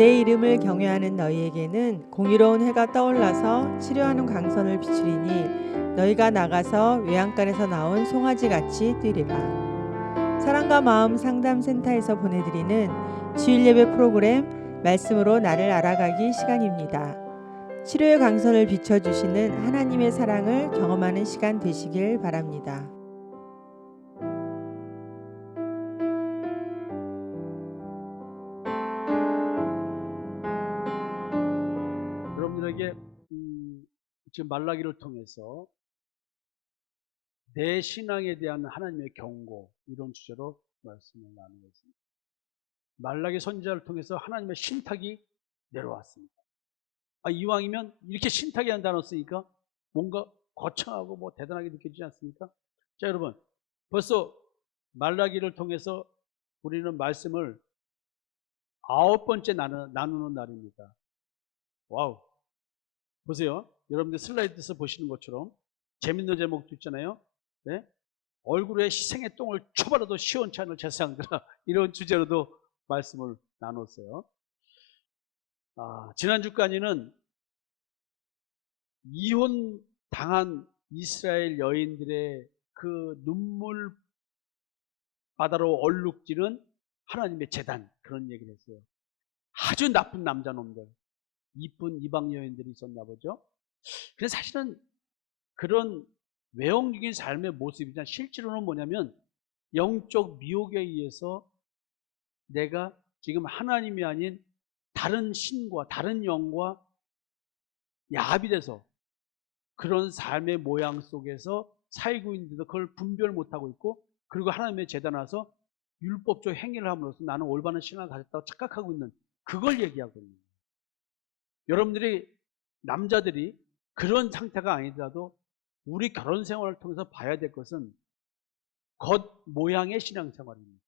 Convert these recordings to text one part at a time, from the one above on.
내 이름을 경외하는 너희에게는 공의로운 해가 떠올라서 치료하는 광선을 비추리니 너희가 나가서 외양간에서 나온 송아지같이 뛰리라. 사랑과 마음 상담센터에서 보내드리는 주일예배 프로그램 말씀으로 나를 알아가기 시간입니다. 치료의 광선을 비춰주시는 하나님의 사랑을 경험하는 시간 되시길 바랍니다. 여러분들에게 지금 말라기를 통해서 내 신앙에 대한 하나님의 경고, 이런 주제로 말씀을 나누겠습니다. 말라기 선지자를 통해서 하나님의 신탁이 내려왔습니다. 이왕이면 이렇게 신탁이라는 단어 쓰니까 뭔가 거창하고 대단하게 느껴지지 않습니까? 자, 여러분, 벌써 말라기를 통해서 우리는 말씀을 9번째 나누는 날입니다. 와우. 보세요. 여러분들 슬라이드에서 보시는 것처럼 재밌는 제목도 있잖아요. 네? 얼굴에 희생의 똥을 쳐발라도 시원치 않을 제사장들아, 이런 주제로도 말씀을 나눴어요. 지난주까지는 이혼 당한 이스라엘 여인들의 그 눈물 바다로 얼룩지는 하나님의 재단, 그런 얘기를 했어요. 아주 나쁜 남자놈들, 이쁜 이방 여인들이 있었나 보죠. 근데 사실은 그런 외형적인 삶의 모습이지만 실제로는 뭐냐면 영적 미혹에 의해서 내가 지금 하나님이 아닌 다른 신과 다른 영과 야합이 돼서 그런 삶의 모양 속에서 살고 있는데도 그걸 분별 못하고 있고, 그리고 하나님의 재단 와서 율법적 행위를 함으로써 나는 올바른 신앙을 가졌다고 착각하고 있는, 그걸 얘기하고 있는 거예요. 여러분들이, 남자들이 그런 상태가 아니더라도 우리 결혼 생활을 통해서 봐야 될 것은 겉모양의 신앙생활입니다.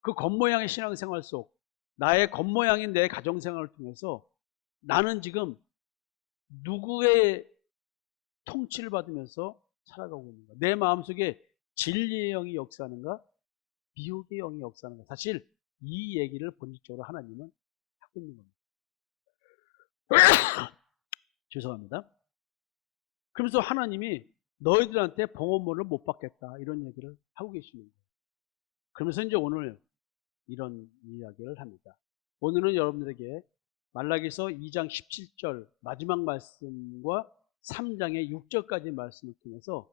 그 겉모양의 신앙생활 속, 나의 겉모양인 내 가정생활을 통해서 나는 지금 누구의 통치를 받으면서 살아가고 있는가? 내 마음속에 진리의 영이 역사하는가? 미혹의 영이 역사하는가? 사실 이 얘기를 본질적으로 하나님은 하고 있는 겁니다. 죄송합니다. 그러면서 하나님이 너희들한테 봉헌물을 못 받겠다, 이런 얘기를 하고 계시는 거예요. 그러면서 이제 오늘 이런 이야기를 합니다. 오늘은 여러분들에게 말라기서 2장 17절 마지막 말씀과 3장의 6절까지 말씀을 통해서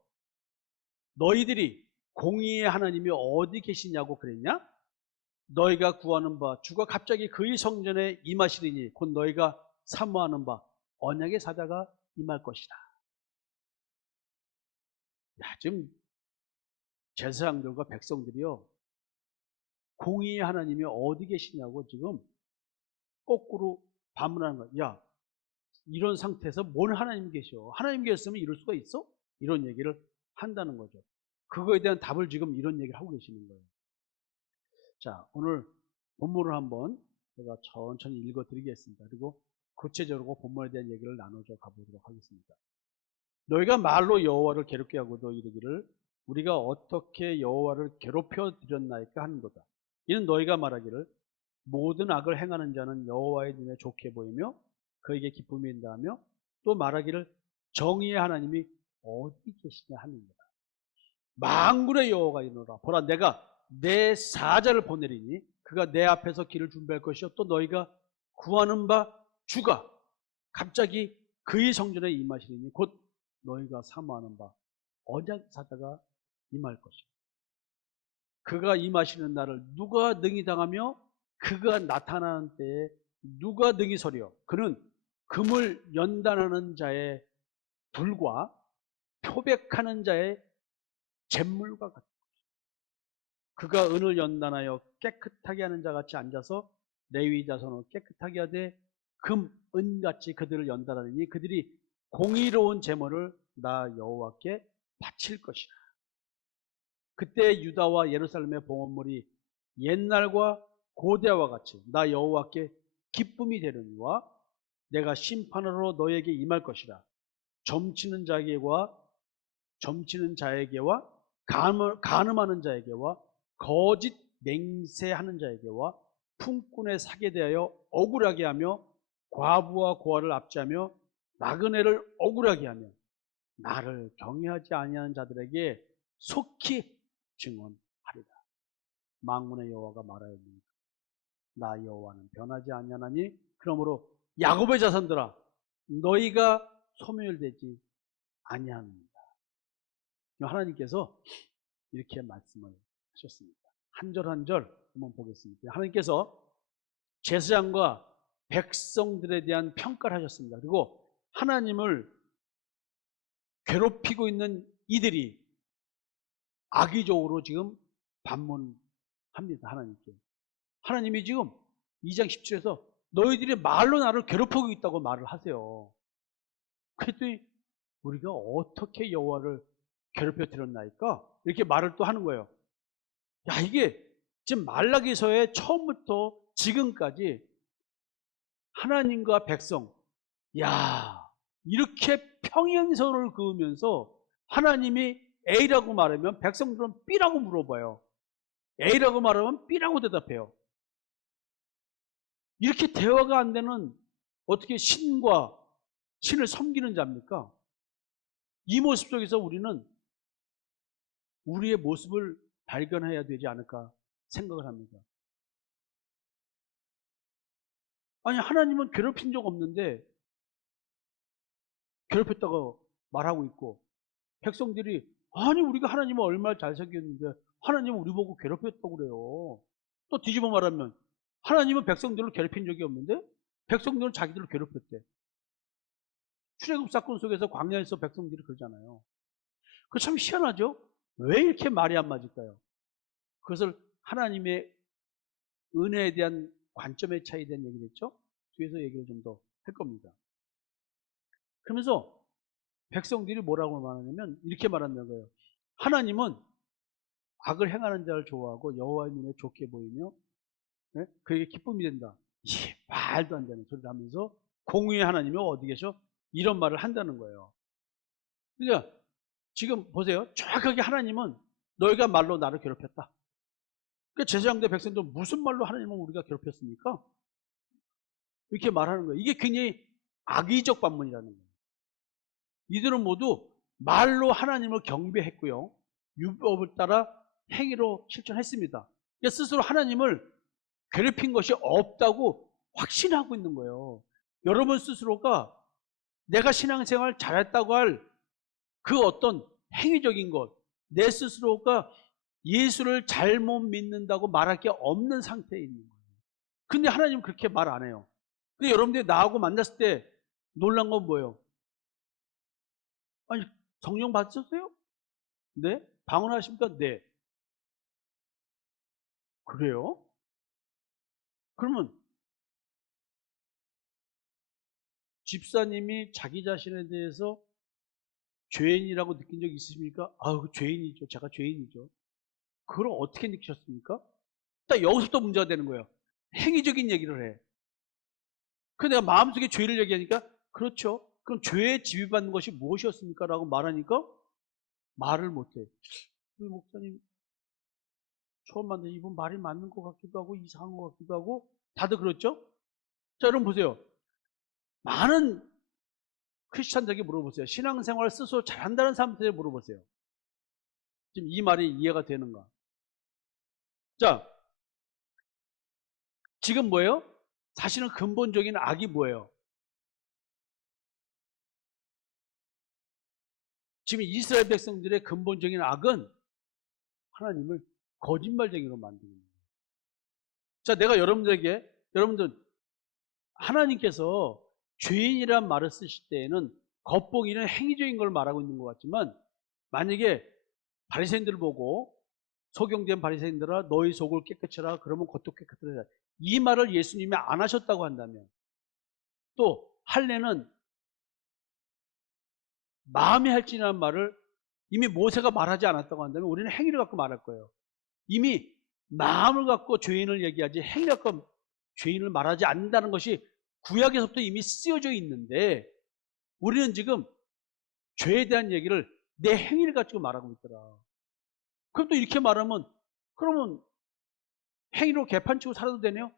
너희들이 공의의 하나님이 어디 계시냐고 그랬냐? 너희가 구하는 바 주가 갑자기 그의 성전에 임하시리니 곧 너희가 사모하는 바 언약의 사자가 임할 것이다. 지금 제사장들과 백성들이요, 공의의 하나님이 어디 계시냐고 지금 거꾸로 반문하는 거야. 야, 이런 상태에서 뭘 하나님 계셔? 하나님 계셨으면 이럴 수가 있어? 이런 얘기를 한다는 거죠. 그거에 대한 답을 지금 이런 얘기를 하고 계시는 거예요. 자, 오늘 본문을 한번 제가 천천히 읽어드리겠습니다. 그리고 구체적으로 본문에 대한 얘기를 나눠줘 가보도록 하겠습니다. 너희가 말로 여호와를 괴롭게 하고도 이르기를 우리가 어떻게 여호와를 괴롭혀 드렸나이까 하는도다. 이는 너희가 말하기를 모든 악을 행하는 자는 여호와의 눈에 좋게 보이며 그에게 기쁨이 있다하며 또 말하기를 정의의 하나님이 어디 계시냐 하는 거다. 만군의 여호와가 이르노라. 보라, 내가 내 사자를 보내리니 그가 내 앞에서 길을 준비할 것이요 또 너희가 구하는 바 주가 갑자기 그의 성전에 임하시리니 곧 너희가 사모하는 바 언약 사자가 임할 것이다. 그가 임하시는 날을 누가 능히 당하며 그가 나타나는 때에 누가 능히 서려? 그는 금을 연단하는 자의 불과 표백하는 자의 잿물과 같다. 그가 은을 연단하여 깨끗하게 하는 자같이 앉아서 레위 자손을 깨끗하게 하되 금, 은같이 그들을 연단하느니 그들이 공의로운 제물을 나 여호와께 바칠 것이라. 그때 유다와 예루살렘의 봉헌물이 옛날과 고대와 같이 나 여호와께 기쁨이 되느니와 내가 심판으로 너에게 임할 것이라. 점치는 자에게와 간음하는 자에게와 거짓 맹세하는 자에게와 품꾼의 사기에 대하여 억울하게 하며 과부와 고아를 압제하며 나그네를 억울하게 하며 나를 경외하지 아니하는 자들에게 속히 증언하리라. 만군의 여호와가 말하였느니라. 나 여호와는 변하지 아니하나니 그러므로 야곱의 자손들아 너희가 소멸되지 아니하느니라. 하나님께서 이렇게 말씀을 하셨습니다. 한 절 한 절 한번 보겠습니다. 하나님께서 제사장과 백성들에 대한 평가를 하셨습니다. 그리고 하나님을 괴롭히고 있는 이들이 악의적으로 지금 반문합니다. 하나님께. 하나님이 지금 2장 17절에서 너희들이 말로 나를 괴롭히고 있다고 말을 하세요. 그랬더니 우리가 어떻게 여호와를 괴롭혀 드렸나이까? 이렇게 말을 또 하는 거예요. 야, 이게 지금 말라기서의 처음부터 지금까지 하나님과 백성, 야, 이렇게 평행선을 그으면서 하나님이 A라고 말하면 백성들은 B라고 물어봐요. A라고 말하면 B라고 대답해요. 이렇게 대화가 안 되는 어떻게 신과 신을 섬기는 자입니까? 이 모습 속에서 우리는 우리의 모습을 발견해야 되지 않을까 생각을 합니다. 아니, 하나님은 괴롭힌 적 없는데 괴롭혔다고 말하고 있고, 백성들이 아니 우리가 하나님을 얼마나 잘 섬겼는데 하나님은 우리 보고 괴롭혔다고 그래요. 또 뒤집어 말하면 하나님은 백성들을 괴롭힌 적이 없는데 백성들은 자기들을 괴롭혔대. 출애굽 사건 속에서 광야에서 백성들이 그러잖아요. 그 참 희한하죠? 왜 이렇게 말이 안 맞을까요? 그것을 하나님의 은혜에 대한 관점의 차이에 대한 얘기를 했죠? 뒤에서 얘기를 좀 더 할 겁니다. 그러면서 백성들이 뭐라고 말하냐면 이렇게 말한다는 거예요. 하나님은 악을 행하는 자를 좋아하고 여호와의 눈에 좋게 보이며 그에게 기쁨이 된다. 말도 안 되는 소리를 하면서 공의의 하나님이 어디 계셔? 이런 말을 한다는 거예요. 그러니까 지금 보세요. 정확하게 하나님은 너희가 말로 나를 괴롭혔다. 그러니까 제사장들 백성들 무슨 말로 하나님은 우리가 괴롭혔습니까? 이렇게 말하는 거예요. 이게 굉장히 악의적 반문이라는 거예요. 이들은 모두 말로 하나님을 경배했고요. 율법을 따라 행위로 실천했습니다. 그러니까 스스로 하나님을 괴롭힌 것이 없다고 확신하고 있는 거예요. 여러분 스스로가 내가 신앙생활 잘했다고 할 그 어떤 행위적인 것, 내 스스로가 예수를 잘못 믿는다고 말할 게 없는 상태에 있는 거예요. 근데 하나님은 그렇게 말 안 해요. 근데 여러분들이 나하고 만났을 때 놀란 건 뭐예요? 아니, 성령 받으셨어요? 네? 방언하십니까? 네. 그래요? 그러면 집사님이 자기 자신에 대해서 죄인이라고 느낀 적 있으십니까? 아유, 죄인이죠. 제가 죄인이죠. 그걸 어떻게 느끼셨습니까? 딱 여기서부터 문제가 되는 거예요. 행위적인 얘기를 해. 그래서 내가 마음속에 죄를 얘기하니까 그렇죠. 그럼 죄에 지배받는 것이 무엇이었습니까? 라고 말하니까 말을 못해. 우리 목사님 처음 만나 이분 말이 맞는 것 같기도 하고 이상한 것 같기도 하고 다들 그렇죠? 자, 여러분 보세요. 많은 크리스찬들에게 물어보세요. 신앙생활을 스스로 잘한다는 사람들에게 물어보세요. 지금 이 말이 이해가 되는가? 자, 지금 뭐예요? 사실은 근본적인 악이 뭐예요? 지금 이스라엘 백성들의 근본적인 악은 하나님을 거짓말쟁이로 만드는 거예요. 자, 내가 여러분들 하나님께서 죄인이란 말을 쓰실 때에는 겉보기는 행위적인 걸 말하고 있는 것 같지만 만약에 바리새인들을 보고 소경된 바리새인들아 너희 속을 깨끗이 하라 그러면 겉도 깨끗하다. 이 말을 예수님이 안 하셨다고 한다면 또 할례는 마음에 할지라는 말을 이미 모세가 말하지 않았다고 한다면 우리는 행위를 갖고 말할 거예요. 이미 마음을 갖고 죄인을 얘기하지 행위를 갖고 죄인을 말하지 않는다는 것이 구약에서부터 이미 쓰여져 있는데 우리는 지금 죄에 대한 얘기를 내 행위를 가지고 말하고 있더라. 그럼 또 이렇게 말하면 그러면 행위로 개판치고 살아도 되네요?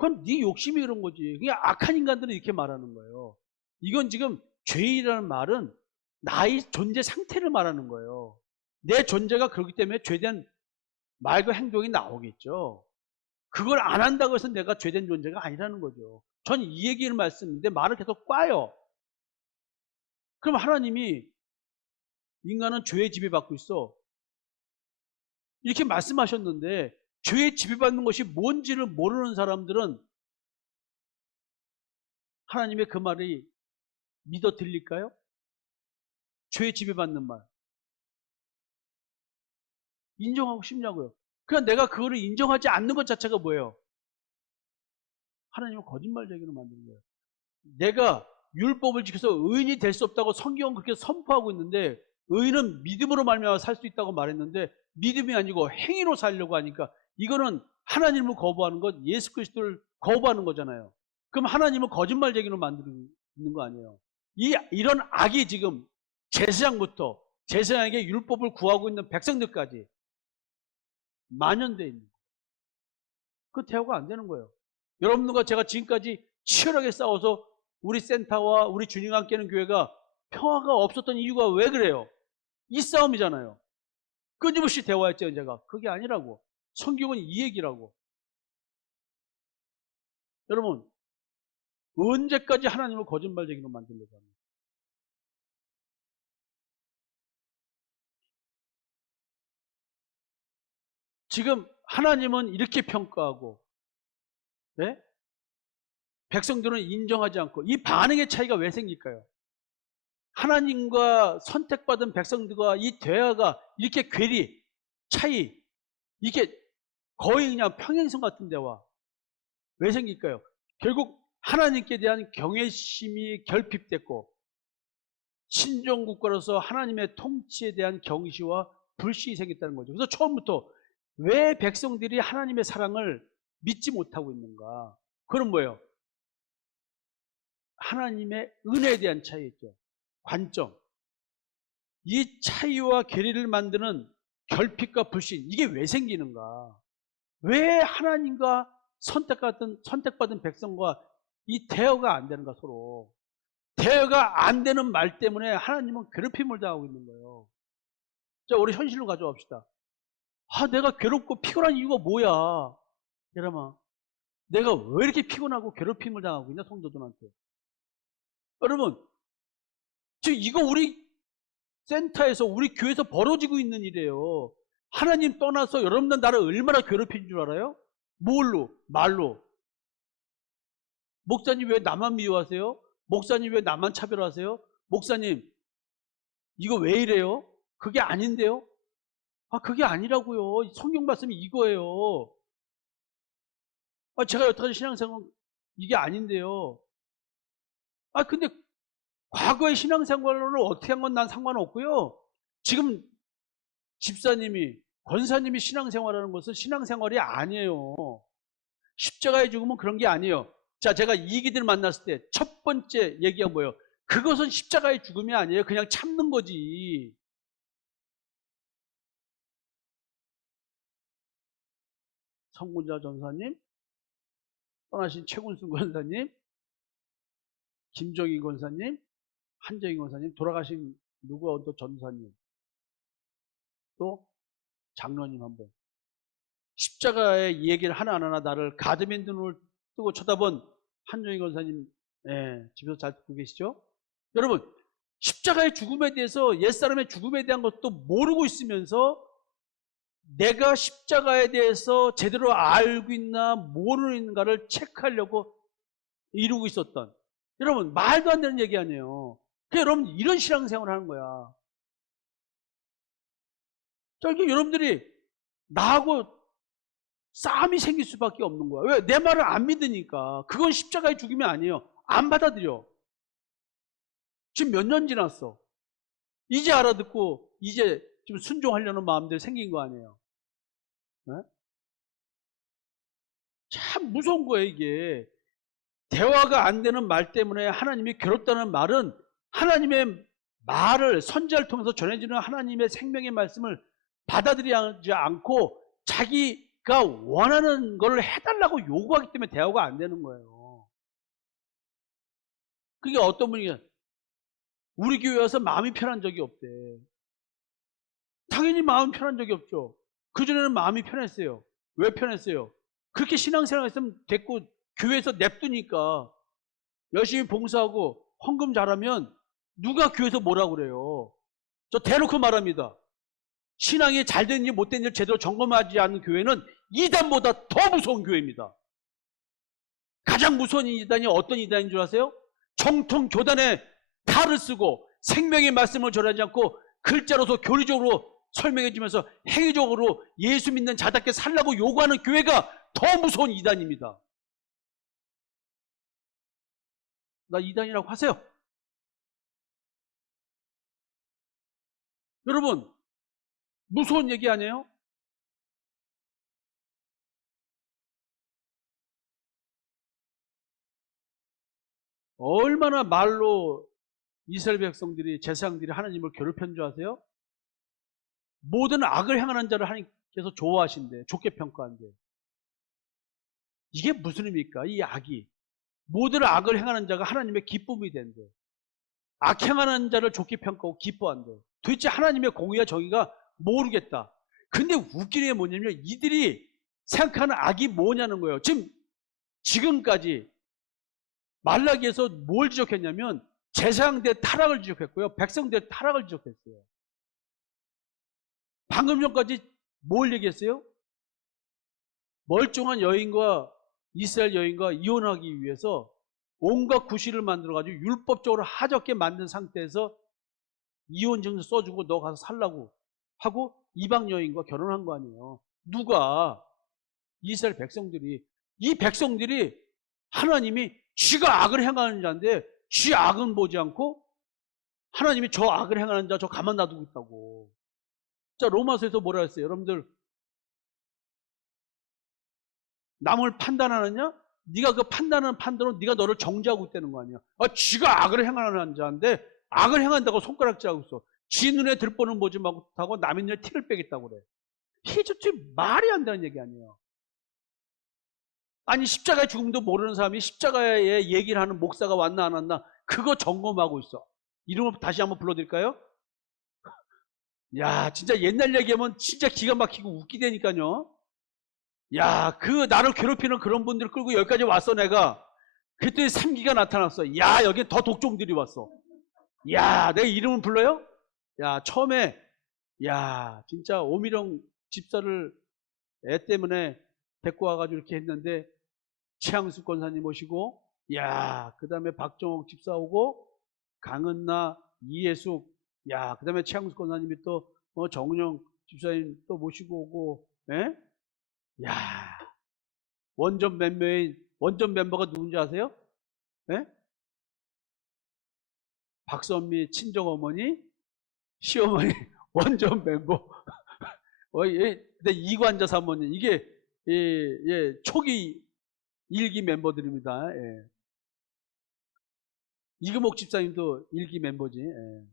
그건 네 욕심이 그런 거지. 그냥 악한 인간들은 이렇게 말하는 거예요. 이건 지금 죄인이라는 말은 나의 존재 상태를 말하는 거예요. 내 존재가 그렇기 때문에 죄된 말과 행동이 나오겠죠. 그걸 안 한다고 해서 내가 죄된 존재가 아니라는 거죠. 전 이 얘기를 말씀인데 말을 계속 꽈요. 그럼 하나님이 인간은 죄의 지배받고 있어. 이렇게 말씀하셨는데 죄의 지배받는 것이 뭔지를 모르는 사람들은 하나님의 그 말이 믿어 들릴까요? 죄의 지배받는 말. 인정하고 싶냐고요. 그냥 내가 그거를 인정하지 않는 것 자체가 뭐예요? 하나님은 거짓말쟁이로 만드는 거예요. 내가 율법을 지켜서 의인이 될 수 없다고 성경은 그렇게 선포하고 있는데 의인은 믿음으로 말미암아 살 수 있다고 말했는데 믿음이 아니고 행위로 살려고 하니까 이거는 하나님을 거부하는 것, 예수 그리스도를 거부하는 거잖아요. 그럼 하나님은 거짓말쟁이로 만드는 거 아니에요. 이런 악이 지금 제사장부터 제사장에게 율법을 구하고 있는 백성들까지 만연되어 있는 거예요. 그 대화가 안 되는 거예요. 여러분들과 제가 지금까지 치열하게 싸워서 우리 센터와 우리 주님과 함께하는 교회가 평화가 없었던 이유가 왜 그래요? 이 싸움이잖아요. 끊임없이 대화했죠, 제가. 그게 아니라고. 성경은 이 얘기라고. 여러분, 언제까지 하나님을 거짓말쟁이로 만들려고 합니까? 지금 하나님은 이렇게 평가하고, 네? 백성들은 인정하지 않고, 이 반응의 차이가 왜 생길까요? 하나님과 선택받은 백성들과 이 대화가 이렇게 괴리, 차이, 이게 거의 그냥 평행선 같은 대화. 왜 생길까요? 결국 하나님께 대한 경외심이 결핍됐고 신종국가로서 하나님의 통치에 대한 경시와 불신이 생겼다는 거죠. 그래서 처음부터 왜 백성들이 하나님의 사랑을 믿지 못하고 있는가? 그건 뭐예요? 하나님의 은혜에 대한 차이였죠. 관점. 이 차이와 괴리를 만드는 결핍과 불신, 이게 왜 생기는가? 왜 하나님과 선택받은 백성과 이 대화가 안 되는가, 서로. 대화가 안 되는 말 때문에 하나님은 괴롭힘을 당하고 있는 거예요. 자, 우리 현실로 가져갑시다. 내가 괴롭고 피곤한 이유가 뭐야? 여러분, 내가 왜 이렇게 피곤하고 괴롭힘을 당하고 있냐, 성도들한테. 여러분, 지금 이거 우리 센터에서, 우리 교회에서 벌어지고 있는 일이에요. 하나님 떠나서 여러분들 나를 얼마나 괴롭힌 줄 알아요? 뭘로? 말로. 목사님 왜 나만 미워하세요? 목사님 왜 나만 차별하세요? 목사님 이거 왜 이래요? 그게 아닌데요? 그게 아니라고요. 성경 말씀이 이거예요. 제가 여태까지 신앙생활 이게 아닌데요. 근데 과거의 신앙생활을 어떻게 한 건 난 상관없고요. 지금 집사님이, 권사님이 신앙생활하는 것은 신앙생활이 아니에요. 십자가의 죽음은 그런 게 아니에요. 자, 제가 이기들 만났을 때 첫 번째 얘기가 뭐예요? 그것은 십자가의 죽음이 아니에요. 그냥 참는 거지. 성군자 전사님, 떠나신 최군순 권사님, 김정희 권사님, 한정희 권사님, 돌아가신 누구 또 전사님, 또 장로님 한 분. 십자가의 얘기를 하나하나 나를 가드맨 눈을 뜨고 쳐다본 한정희 권사님, 집에서 잘 듣고 계시죠? 여러분, 십자가의 죽음에 대해서, 옛사람의 죽음에 대한 것도 모르고 있으면서 내가 십자가에 대해서 제대로 알고 있나 모르는가를 체크하려고 이루고 있었던, 여러분 말도 안 되는 얘기 아니에요. 그러니까 여러분 이런 신앙생활을 하는 거야. 그러니까 여러분들이 나하고 싸움이 생길 수밖에 없는 거야. 왜? 내 말을 안 믿으니까. 그건 십자가의 죽음이 아니에요. 안 받아들여. 지금 몇 년 지났어. 이제 알아듣고 이제 좀 순종하려는 마음들이 생긴 거 아니에요. 네? 참 무서운 거예요, 이게. 대화가 안 되는 말 때문에 하나님이 괴롭다는 말은 하나님의 말을, 선지자를 통해서 전해지는 하나님의 생명의 말씀을 받아들이지 않고 자기 우리가 원하는 걸 해달라고 요구하기 때문에 대화가 안 되는 거예요. 그게 어떤 분이 우리 교회 와서 마음이 편한 적이 없대. 당연히 마음이 편한 적이 없죠. 그전에는 마음이 편했어요. 왜 편했어요? 그렇게 신앙생활 했으면 됐고 교회에서 냅두니까 열심히 봉사하고 헌금 잘하면 누가 교회에서 뭐라고 그래요. 저 대놓고 말합니다. 신앙이 잘 됐는지 못 됐는지 제대로 점검하지 않는 교회는 이단보다 더 무서운 교회입니다. 가장 무서운 이단이 어떤 이단인 줄 아세요? 정통 교단의 탈을 쓰고 생명의 말씀을 전하지 않고 글자로서 교리적으로 설명해 주면서 행위적으로 예수 믿는 자답게 살라고 요구하는 교회가 더 무서운 이단입니다. 나 이단이라고 하세요. 여러분, 무서운 얘기 아니에요? 얼마나 말로 이스라엘 백성들이 제사장들이 하나님을 괴롭힌 줄 아세요? 모든 악을 행하는 자를 하나님께서 좋아하신대. 좋게 평가한대. 이게 무슨 의미입니까? 이 악이. 모든 악을 행하는 자가 하나님의 기쁨이 된대. 악 행하는 자를 좋게 평가하고 기뻐한대. 도대체 하나님의 공의와 정의가 모르겠다. 근데 웃기는 게 뭐냐면 이들이 생각하는 악이 뭐냐는 거예요. 지금까지 말라기에서 뭘 지적했냐면 제사장들의 타락을 지적했고요. 백성들의 타락을 지적했어요. 방금 전까지 뭘 얘기했어요? 멀쩡한 여인과 이스라엘 여인과 이혼하기 위해서 온갖 구실을 만들어가지고 율법적으로 하찮게 만든 상태에서 이혼 증서 써주고 너 가서 살라고 하고 이방 여인과 결혼한 거 아니에요. 누가? 이스라엘 백성들이. 이 백성들이 하나님이 쥐가 악을 행하는 자인데 쥐 악은 보지 않고 하나님이 저 악을 행하는 자 저 가만 놔두고 있다고. 자, 로마서에서 뭐라 했어요? 여러분들 남을 판단하느냐? 네가 그 판단하는 판단으로 네가 너를 정죄하고 있다는 거 아니야. 쥐가 악을 행하는 자인데 악을 행한다고 손가락질하고 있어. 쥐 눈에 들보는 보지 못하고 남의 눈에 티를 빼겠다고 그래. 이게 도대체 말이 안 되는 얘기 아니에요. 아니 십자가의 죽음도 모르는 사람이 십자가의 얘기를 하는 목사가 왔나 안 왔나 그거 점검하고 있어. 이름을 다시 한번 불러드릴까요? 야, 진짜 옛날 얘기하면 진짜 기가 막히고 웃기다니까요. 야, 그 나를 괴롭히는 그런 분들을 끌고 여기까지 왔어 내가. 그랬더니 삼기가 나타났어. 야, 여기 더 독종들이 왔어. 야, 내가 이름을 불러요? 야, 처음에 야, 진짜 오미령 집사를 애 때문에 데리고 와가지고 이렇게 했는데 최양숙 권사님 오시고, 야, 그 다음에 박정옥 집사 오고, 강은나, 이예숙, 야, 그 다음에 최양숙 권사님이 또 정은영 집사님 또 모시고 오고, 예? 야, 원전 멤버가 누군지 아세요? 예? 박선미 친정 어머니, 시어머니, 원전 멤버. 근데 이관자 사모님, 이게 초기 일기 멤버들입니다. 예. 이금옥 집사님도 일기 멤버지. 예.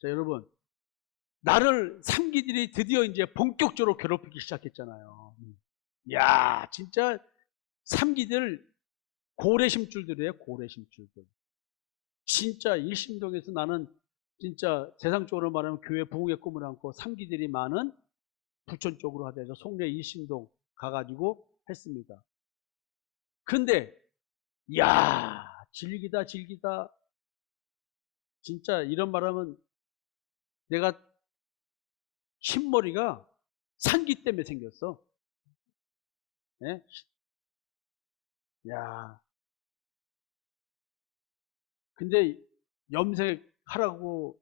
자, 여러분, 나를 삼기들이 드디어 이제 본격적으로 괴롭히기 시작했잖아요. 야, 진짜 삼기들 고래심줄들이에요, 고래심줄들. 진짜 일심동에서 나는 진짜 세상적으로 말하면 교회 부흥의 꿈을 안고 삼기들이 많은 부천 쪽으로 하대서 송내 일심동 가가지고 했습니다. 근데 야, 질기다. 진짜 이런 말하면 내가 흰머리가 산기 때문에 생겼어. 예? 야, 근데 염색하라고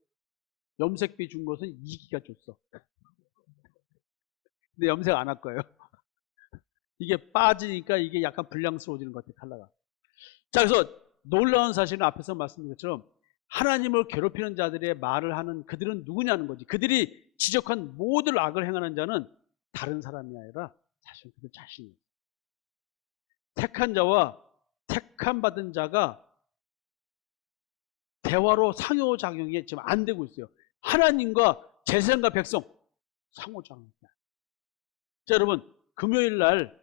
염색비 준 것은 이기가 줬어. 근데 염색 안 할 거예요. 이게 빠지니까 이게 약간 불량스러워지는 것 같아, 컬러가. 자, 그래서 놀라운 사실은 앞에서 말씀드린 것처럼 하나님을 괴롭히는 자들의 말을 하는 그들은 누구냐는 거지. 그들이 지적한 모든 악을 행하는 자는 다른 사람이 아니라 사실 그들 자신이에요. 택한 자와 택함 받은 자가 대화로 상호작용이 지금 안 되고 있어요. 하나님과 제사장과 백성 상호작용. 자, 여러분, 금요일 날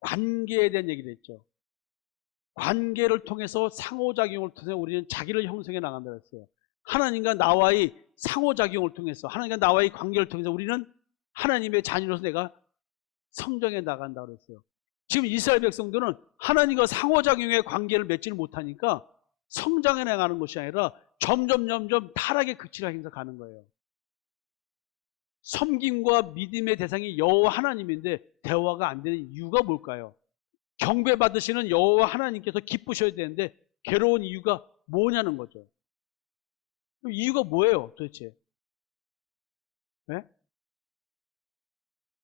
관계에 대한 얘기를 했죠. 관계를 통해서 상호작용을 통해서 우리는 자기를 형성해 나간다 그랬어요. 하나님과 나와의 상호작용을 통해서, 하나님과 나와의 관계를 통해서 우리는 하나님의 자녀로서 내가 성장해 나간다 그랬어요. 지금 이스라엘 백성들은 하나님과 상호작용의 관계를 맺지를 못하니까 성장해 나가는 것이 아니라 점점 타락의 극치를 향해서 가는 거예요. 섬김과 믿음의 대상이 여호와 하나님인데 대화가 안 되는 이유가 뭘까요? 경배받으시는 여호와 하나님께서 기쁘셔야 되는데 괴로운 이유가 뭐냐는 거죠. 이유가 뭐예요 도대체? 네?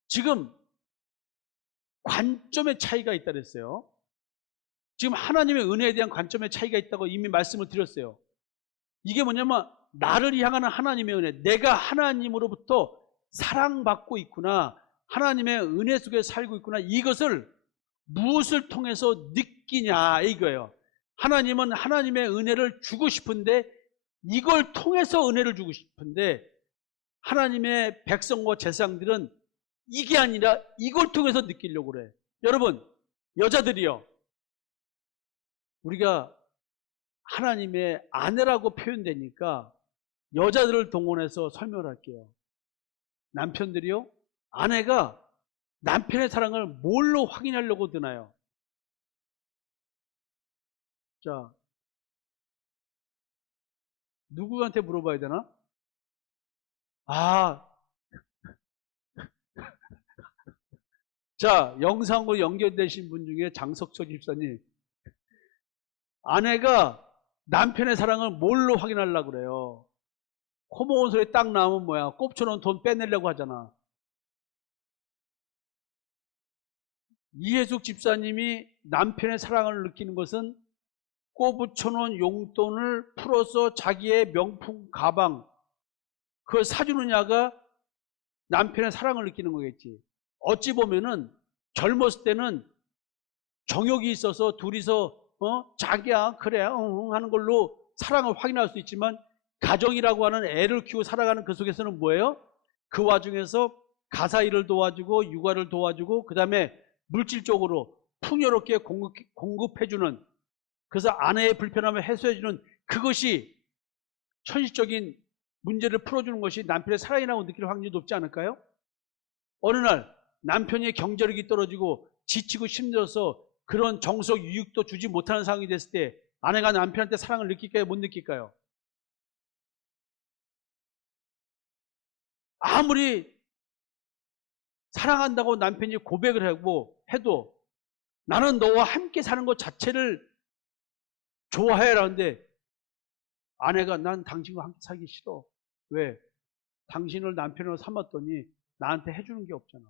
지금 관점의 차이가 있다 그랬어요. 지금 하나님의 은혜에 대한 관점의 차이가 있다고 이미 말씀을 드렸어요. 이게 뭐냐면 나를 향하는 하나님의 은혜, 내가 하나님으로부터 사랑받고 있구나, 하나님의 은혜 속에 살고 있구나, 이것을 무엇을 통해서 느끼냐 이거예요. 하나님은 하나님의 은혜를 주고 싶은데 이걸 통해서 은혜를 주고 싶은데 하나님의 백성과 제사장들은 이게 아니라 이걸 통해서 느끼려고 그래. 여러분, 여자들이요, 우리가 하나님의 아내라고 표현되니까 여자들을 동원해서 설명을 할게요. 남편들이요, 아내가 남편의 사랑을 뭘로 확인하려고 드나요? 자, 누구한테 물어봐야 되나? 자, 영상으로 연결되신 분 중에 장석철 집사님, 아내가 남편의 사랑을 뭘로 확인하려고 그래요? 코모은 소리 딱 나오면 뭐야? 꼽쳐놓은 돈 빼내려고 하잖아. 이해숙 집사님이 남편의 사랑을 느끼는 것은 꼽붙여놓은 용돈을 풀어서 자기의 명품 가방 그걸 사주느냐가 남편의 사랑을 느끼는 거겠지. 어찌 보면은 젊었을 때는 정욕이 있어서 둘이서 자기야 그래 하는 걸로 사랑을 확인할 수 있지만 가정이라고 하는 애를 키우고 살아가는 그 속에서는 뭐예요? 그 와중에서 가사 일을 도와주고 육아를 도와주고 그 다음에 물질적으로 풍요롭게 공급해주는, 그래서 아내의 불편함을 해소해주는, 그것이 현실적인 문제를 풀어주는 것이 남편의 사랑이라고 느낄 확률이 높지 않을까요? 어느 날 남편이 경제력이 떨어지고 지치고 힘들어서 그런 정석 유익도 주지 못하는 상황이 됐을 때 아내가 남편한테 사랑을 느낄까요? 못 느낄까요? 아무리 사랑한다고 남편이 고백을 하고 해도 나는 너와 함께 사는 것 자체를 좋아해라는데 아내가 난 당신과 함께 살기 싫어. 왜? 당신을 남편으로 삼았더니 나한테 해주는 게 없잖아.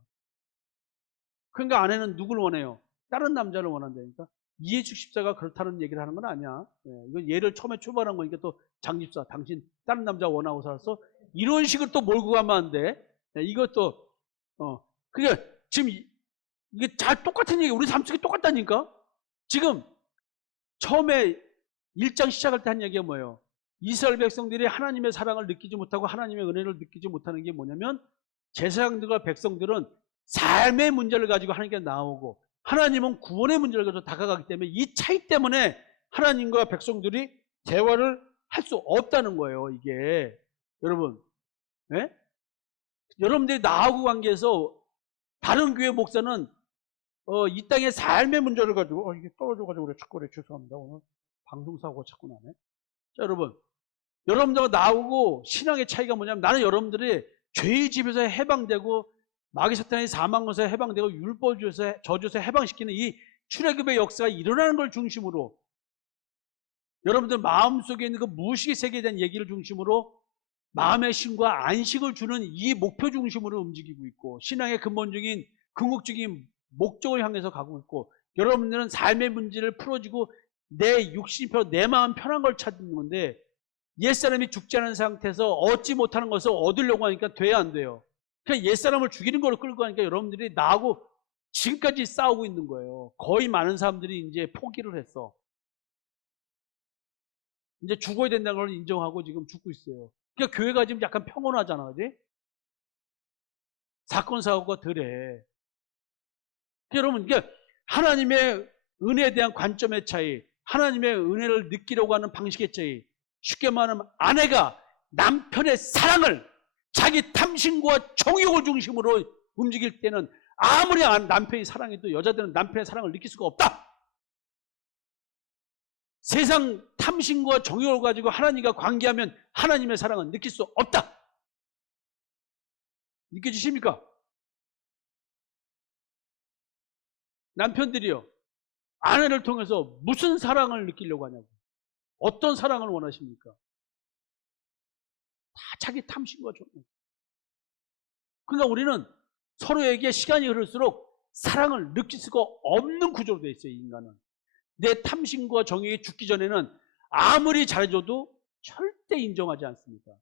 그러니까 아내는 누굴 원해요? 다른 남자를 원한다니까. 이해숙 집사가 그렇다는 얘기를 하는 건 아니야. 이건 예를 처음에 출발한 거니까 또 장 집사, 당신 다른 남자 원하고 살았어? 이런 식으로 또 몰고 가면 안 돼. 이것도 그게 지금 이게 잘 똑같은 얘기, 우리 삶 속에 똑같다니까. 지금 처음에 1장 시작할 때 한 얘기가 뭐예요? 이스라엘 백성들이 하나님의 사랑을 느끼지 못하고 하나님의 은혜를 느끼지 못하는 게 뭐냐면 제사장들과 백성들은 삶의 문제를 가지고 하나님께 나오고 하나님은 구원의 문제를 가지고 다가가기 때문에 이 차이 때문에 하나님과 백성들이 대화를 할 수 없다는 거예요. 이게 여러분, 예? 여러분들이 나하고 관계에서 다른 교회 목사는 이 땅의 삶의 문제를 가지고 이게 떨어져가지고 그래 축구래 죄송합니다. 오늘 방송사고가 자꾸 나네. 자, 여러분들과 나하고 신앙의 차이가 뭐냐면 나는 여러분들이 죄의 집에서 해방되고 마귀 사탄의 사망에서 해방되고 율법주에서 저주에서 해방시키는 이 출애굽의 역사가 일어나는 걸 중심으로 여러분들 마음속에 있는 그 무의식의 세계에 대한 얘기를 중심으로 마음의 쉼과 안식을 주는 이 목표 중심으로 움직이고 있고 신앙의 근본적인 궁극적인 목적을 향해서 가고 있고 여러분들은 삶의 문제를 풀어주고 내 육신이 편하고 내 마음 편한 걸 찾는 건데 옛사람이 죽지 않은 상태에서 얻지 못하는 것을 얻으려고 하니까 돼야 안 돼요. 그러니까 옛사람을 죽이는 걸로 끌고 가니까 여러분들이 나하고 지금까지 싸우고 있는 거예요. 거의 많은 사람들이 이제 포기를 했어. 이제 죽어야 된다는 걸 인정하고 지금 죽고 있어요. 그러니까 교회가 지금 약간 평온하잖아, 그지? 사건 사고가 덜해. 여러분, 이게 하나님의 은혜에 대한 관점의 차이, 하나님의 은혜를 느끼려고 하는 방식의 차이. 쉽게 말하면 아내가 남편의 사랑을 자기 탐심과 정욕을 중심으로 움직일 때는 아무리 남편이 사랑해도 여자들은 남편의 사랑을 느낄 수가 없다. 세상 탐심과 정욕을 가지고 하나님과 관계하면 하나님의 사랑은 느낄 수 없다. 느껴지십니까? 남편들이요, 아내를 통해서 무슨 사랑을 느끼려고 하냐고. 어떤 사랑을 원하십니까? 다 자기 탐심과 정욕. 그러니까 우리는 서로에게 시간이 흐를수록 사랑을 느낄 수가 없는 구조로 되어 있어요. 인간은 내 탐심과 정욕이 죽기 전에는 아무리 잘해줘도 절대 인정하지 않습니다.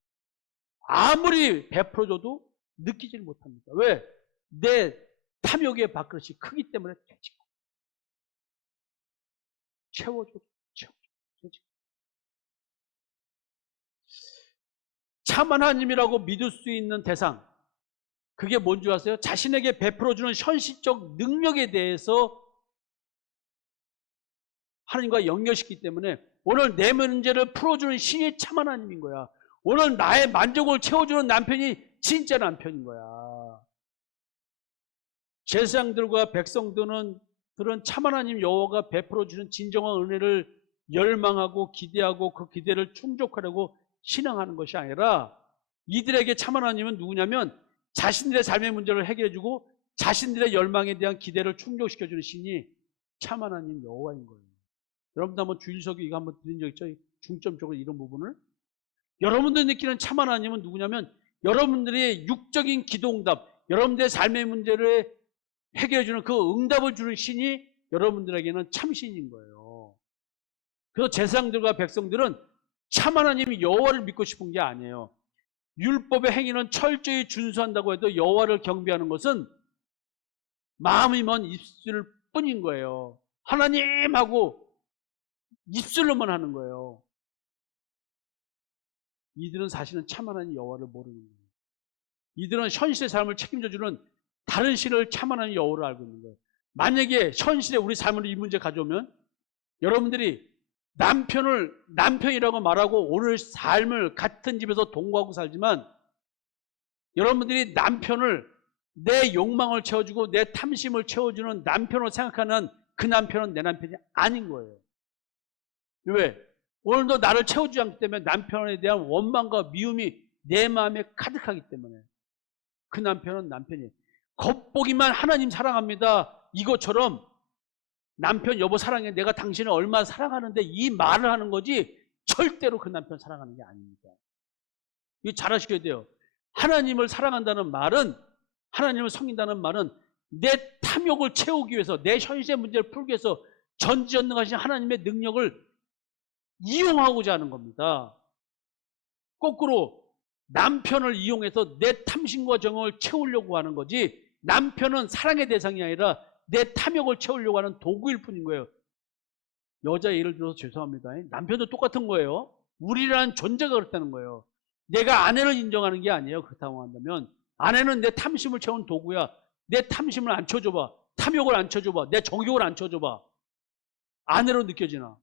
아무리 베풀어줘도 느끼질 못합니다. 왜? 내 탐욕의 밥그릇이 크기 때문에 채워줘. 참 하나님이라고 믿을 수 있는 대상, 그게 뭔지 아세요? 자신에게 베풀어주는 현실적 능력에 대해서 하나님과 연결시키기 때문에 오늘 내 문제를 풀어주는 신이 참 하나님인 거야. 오늘 나의 만족을 채워주는 남편이 진짜 남편인 거야. 제사장들과 백성들은 참 하나님 여호와가 베풀어주는 진정한 은혜를 열망하고 기대하고 그 기대를 충족하려고 신앙하는 것이 아니라, 이들에게 참 하나님은 누구냐면 자신들의 삶의 문제를 해결해주고 자신들의 열망에 대한 기대를 충족시켜주는 신이 참 하나님 여호와인 거예요. 여러분도 한번 주일석에 이거 한번 드린 적 있죠? 중점적으로 이런 부분을. 여러분들이 느끼는 참 하나님은 누구냐면 여러분들의 육적인 기도응답, 여러분들의 삶의 문제를 해결해주는 그 응답을 주는 신이 여러분들에게는 참신인 거예요. 그래서 제사장들과 백성들은 참 하나님 여호와를 믿고 싶은 게 아니에요. 율법의 행위는 철저히 준수한다고 해도 여호와를 경배하는 것은 마음이 먼 입술 뿐인 거예요. 하나님하고 입술로만 하는 거예요. 이들은 사실은 참 하나님 여호와를 모르는 거예요. 이들은 현실의 삶을 책임져주는 다른 신을 참 하나님 여호와를 알고 있는 거예요. 만약에 현실에 우리 삶을 이 문제 가져오면 여러분들이 남편이라고 말하고 오늘 삶을 같은 집에서 동거하고 살지만 여러분들이 남편을 내 욕망을 채워주고 내 탐심을 채워주는 남편으로 생각하는 그 남편은 내 남편이 아닌 거예요. 왜? 오늘도 나를 채워주지 않기 때문에 남편에 대한 원망과 미움이 내 마음에 가득하기 때문에 그 남편은 남편이에요. 겉보기만 하나님 사랑합니다 이것처럼 남편 여보 사랑해, 내가 당신을 얼마나 사랑하는데 이 말을 하는 거지 절대로 그 남편 사랑하는 게 아닙니다. 이거 잘 아셔야 돼요. 하나님을 사랑한다는 말은, 하나님을 섬긴다는 말은 내 탐욕을 채우기 위해서, 내 현실의 문제를 풀기 위해서 전지전능하신 하나님의 능력을 이용하고자 하는 겁니다. 거꾸로 남편을 이용해서 내 탐심과 정욕을 채우려고 하는 거지, 남편은 사랑의 대상이 아니라 내 탐욕을 채우려고 하는 도구일 뿐인 거예요. 여자 예를 들어서 죄송합니다. 남편도 똑같은 거예요. 우리라는 존재가 그렇다는 거예요. 내가 아내를 인정하는 게 아니에요. 그렇다고 한다면 아내는 내 탐심을 채우는 도구야. 내 탐심을 안 쳐줘봐. 탐욕을 안 쳐줘봐. 내 정욕을 안 쳐줘봐. 아내로 느껴지나?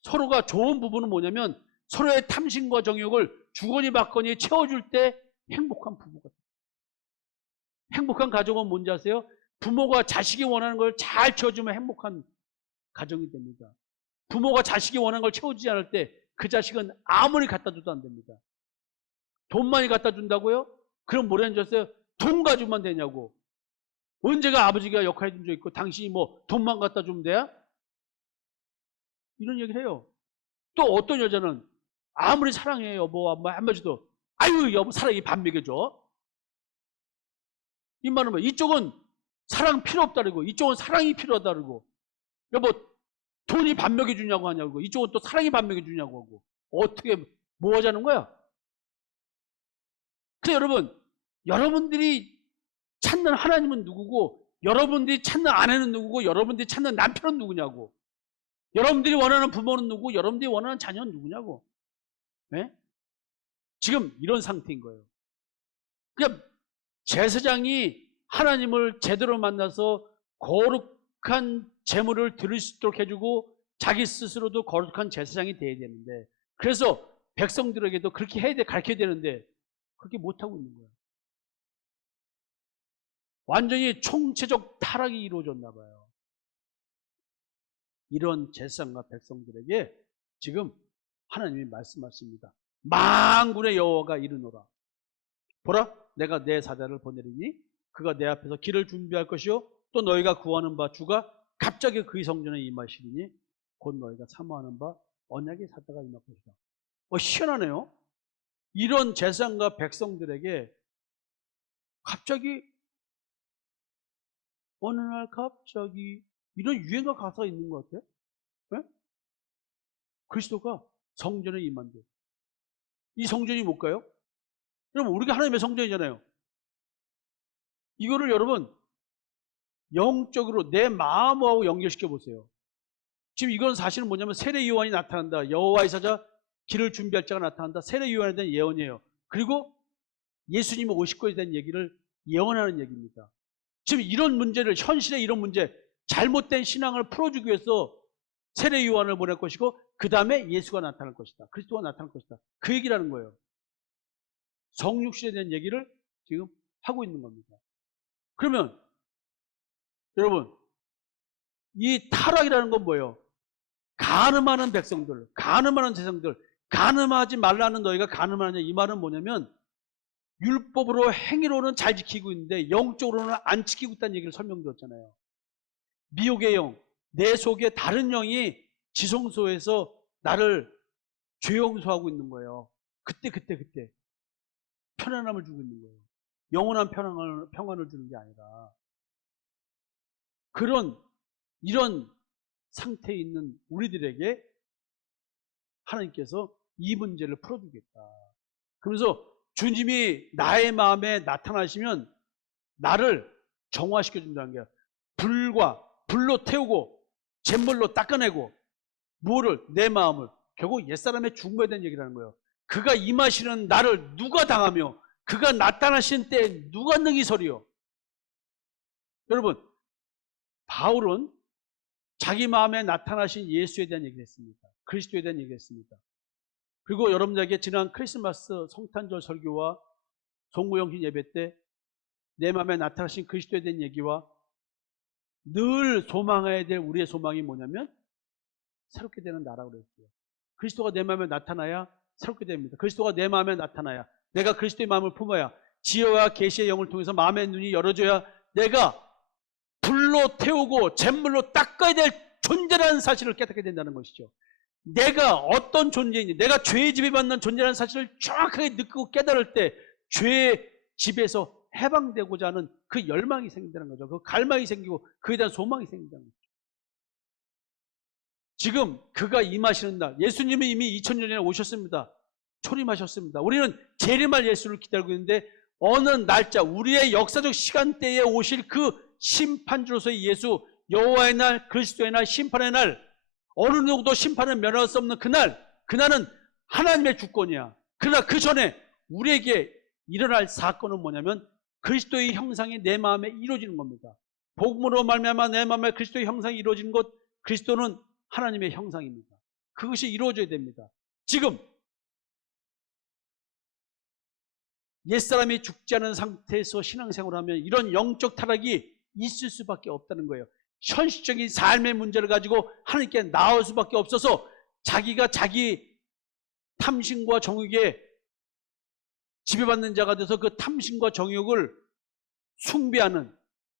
서로가 좋은 부분은 뭐냐면 서로의 탐심과 정욕을 주거니 받거니 채워줄 때 행복한 부부가 돼요. 행복한 가족은 뭔지 아세요? 부모가 자식이 원하는 걸 잘 채워주면 행복한 가정이 됩니다. 부모가 자식이 원하는 걸 채워주지 않을 때 그 자식은 아무리 갖다 줘도 안 됩니다. 돈 많이 갖다 준다고요? 그럼 뭐라는 줄 아세요? 돈 가지고만 되냐고. 언제가 아버지가 역할 해준 적 있고 당신이 뭐 돈만 갖다 주면 돼야? 이런 얘기를 해요. 또 어떤 여자는 아무리 사랑해 여보 뭐 한마디도 아유 여보 사랑이 밥 먹여줘. 이 말은 뭐야? 이쪽은 사랑 필요 없다 그러고 이쪽은 사랑이 필요하다 그러고, 여보 돈이 밥 먹여주냐고 하냐고, 이쪽은 또 사랑이 밥 먹여주냐고 하고, 어떻게 뭐 하자는 거야? 그래서 여러분들이 찾는 하나님은 누구고, 여러분들이 찾는 아내는 누구고, 여러분들이 찾는 남편은 누구냐고, 여러분들이 원하는 부모는 누구고, 여러분들이 원하는 자녀는 누구냐고. 네? 지금 이런 상태인 거예요. 그러니까 제사장이 하나님을 제대로 만나서 거룩한 제물을 드릴 수 있도록 해주고 자기 스스로도 거룩한 제사장이 돼야 되는데, 그래서 백성들에게도 그렇게 해야 돼, 가르쳐야 되는데 그렇게 못하고 있는 거예요. 완전히 총체적 타락이 이루어졌나 봐요. 이런 제사장과 백성들에게 지금 하나님이 말씀하십니다. 만군의 여호와가 이르노라. 보라, 내가 내 사자를 보내리니 그가 내 앞에서 길을 준비할 것이요 또 너희가 구하는 바 주가 갑자기 그의 성전에 임하시리니 곧 너희가 사모하는 바 언약의 사자가 임할 것이다. 희한하네요. 이런 제사장과 백성들에게 갑자기 어느 날 갑자기 이런 유행과 가사가 있는 것 같아요. 네? 그리스도가 성전에 임한대. 이 성전이 뭘까요? 여러분, 우리가 하나님의 성전이잖아요. 이거를 여러분 영적으로 내 마음하고 연결시켜 보세요. 지금 이건 사실은 뭐냐면 세례 요한이 나타난다. 여호와의 사자 길을 준비할 자가 나타난다. 세례 요한에 대한 예언이에요. 그리고 예수님이 오실 것에 대한 얘기를 예언하는 얘기입니다. 지금 이런 문제를, 현실의 이런 문제, 잘못된 신앙을 풀어주기 위해서 세례 요한을 보낼 것이고 그 다음에 예수가 나타날 것이다. 그리스도가 나타날 것이다. 그 얘기라는 거예요. 성육신에 대한 얘기를 지금 하고 있는 겁니다. 그러면 여러분, 이 타락이라는 건 뭐예요? 간음하는 백성들, 간음하는 제사장들, 간음하지 말라는 너희가 간음하느냐, 이 말은 뭐냐면 율법으로 행위로는 잘 지키고 있는데 영적으로는 안 지키고 있다는 얘기를 설명드렸잖아요. 미혹의 영, 내 속에 다른 영이 지성소에서 나를 죄 용서하고 있는 거예요. 그때 편안함을 주고 있는 거예요. 영원한 평안을 주는 게 아니라, 이런 상태에 있는 우리들에게 하나님께서 이 문제를 풀어주겠다. 그러면서 주님이 나의 마음에 나타나시면 나를 정화시켜준다는 게, 불로 태우고 잿물로 닦아내고, 내 마음을, 결국 옛사람의 중보에 대한 얘기라는 거예요. 그가 임하시는 나를 누가 당하며 그가 나타나신 때에 누가 능히 서리요. 여러분, 바울은 자기 마음에 나타나신 예수에 대한 얘기를 했습니다. 그리스도에 대한 얘기를 했습니다. 그리고 여러분들에게 지난 크리스마스 성탄절 설교와 송구영신 예배 때 내 마음에 나타나신 그리스도에 대한 얘기와 늘 소망해야 될 우리의 소망이 뭐냐면 새롭게 되는 나라고 그랬어요. 그리스도가 내 마음에 나타나야 새롭게 됩니다. 그리스도가 내 마음에 나타나야, 내가 그리스도의 마음을 품어야, 지혜와 계시의 영을 통해서 마음의 눈이 열어져야 내가 불로 태우고 잿물로 닦아야 될 존재라는 사실을 깨닫게 된다는 것이죠. 내가 어떤 존재인지, 내가 죄의 지배받는 존재라는 사실을 정확하게 느끼고 깨달을 때 죄의 지배에서 해방되고자 하는 그 열망이 생긴다는 거죠. 그 갈망이 생기고 그에 대한 소망이 생긴다는 거죠. 지금 그가 임하시는 날, 예수님은 이미 2000년 전에 오셨습니다. 초림하셨습니다. 우리는 재림할 예수를 기다리고 있는데 어느 날짜, 우리의 역사적 시간대에 오실 그 심판주로서의 예수, 여호와의 날, 그리스도의 날, 심판의 날, 어느 누구도 심판을 면할 수 없는 그날은 하나님의 주권이야. 그러나 그 전에 우리에게 일어날 사건은 뭐냐면 그리스도의 형상이 내 마음에 이루어지는 겁니다. 복음으로 말미암아 내 마음에 그리스도의 형상이 이루어지는 것, 그리스도는 하나님의 형상입니다. 그것이 이루어져야 됩니다. 지금 옛사람이 죽지 않은 상태에서 신앙생활을 하면 이런 영적 타락이 있을 수밖에 없다는 거예요. 현실적인 삶의 문제를 가지고 하나님께 나올 수밖에 없어서 자기가 자기 탐심과 정욕에 지배받는 자가 돼서 그 탐심과 정욕을 숭배하는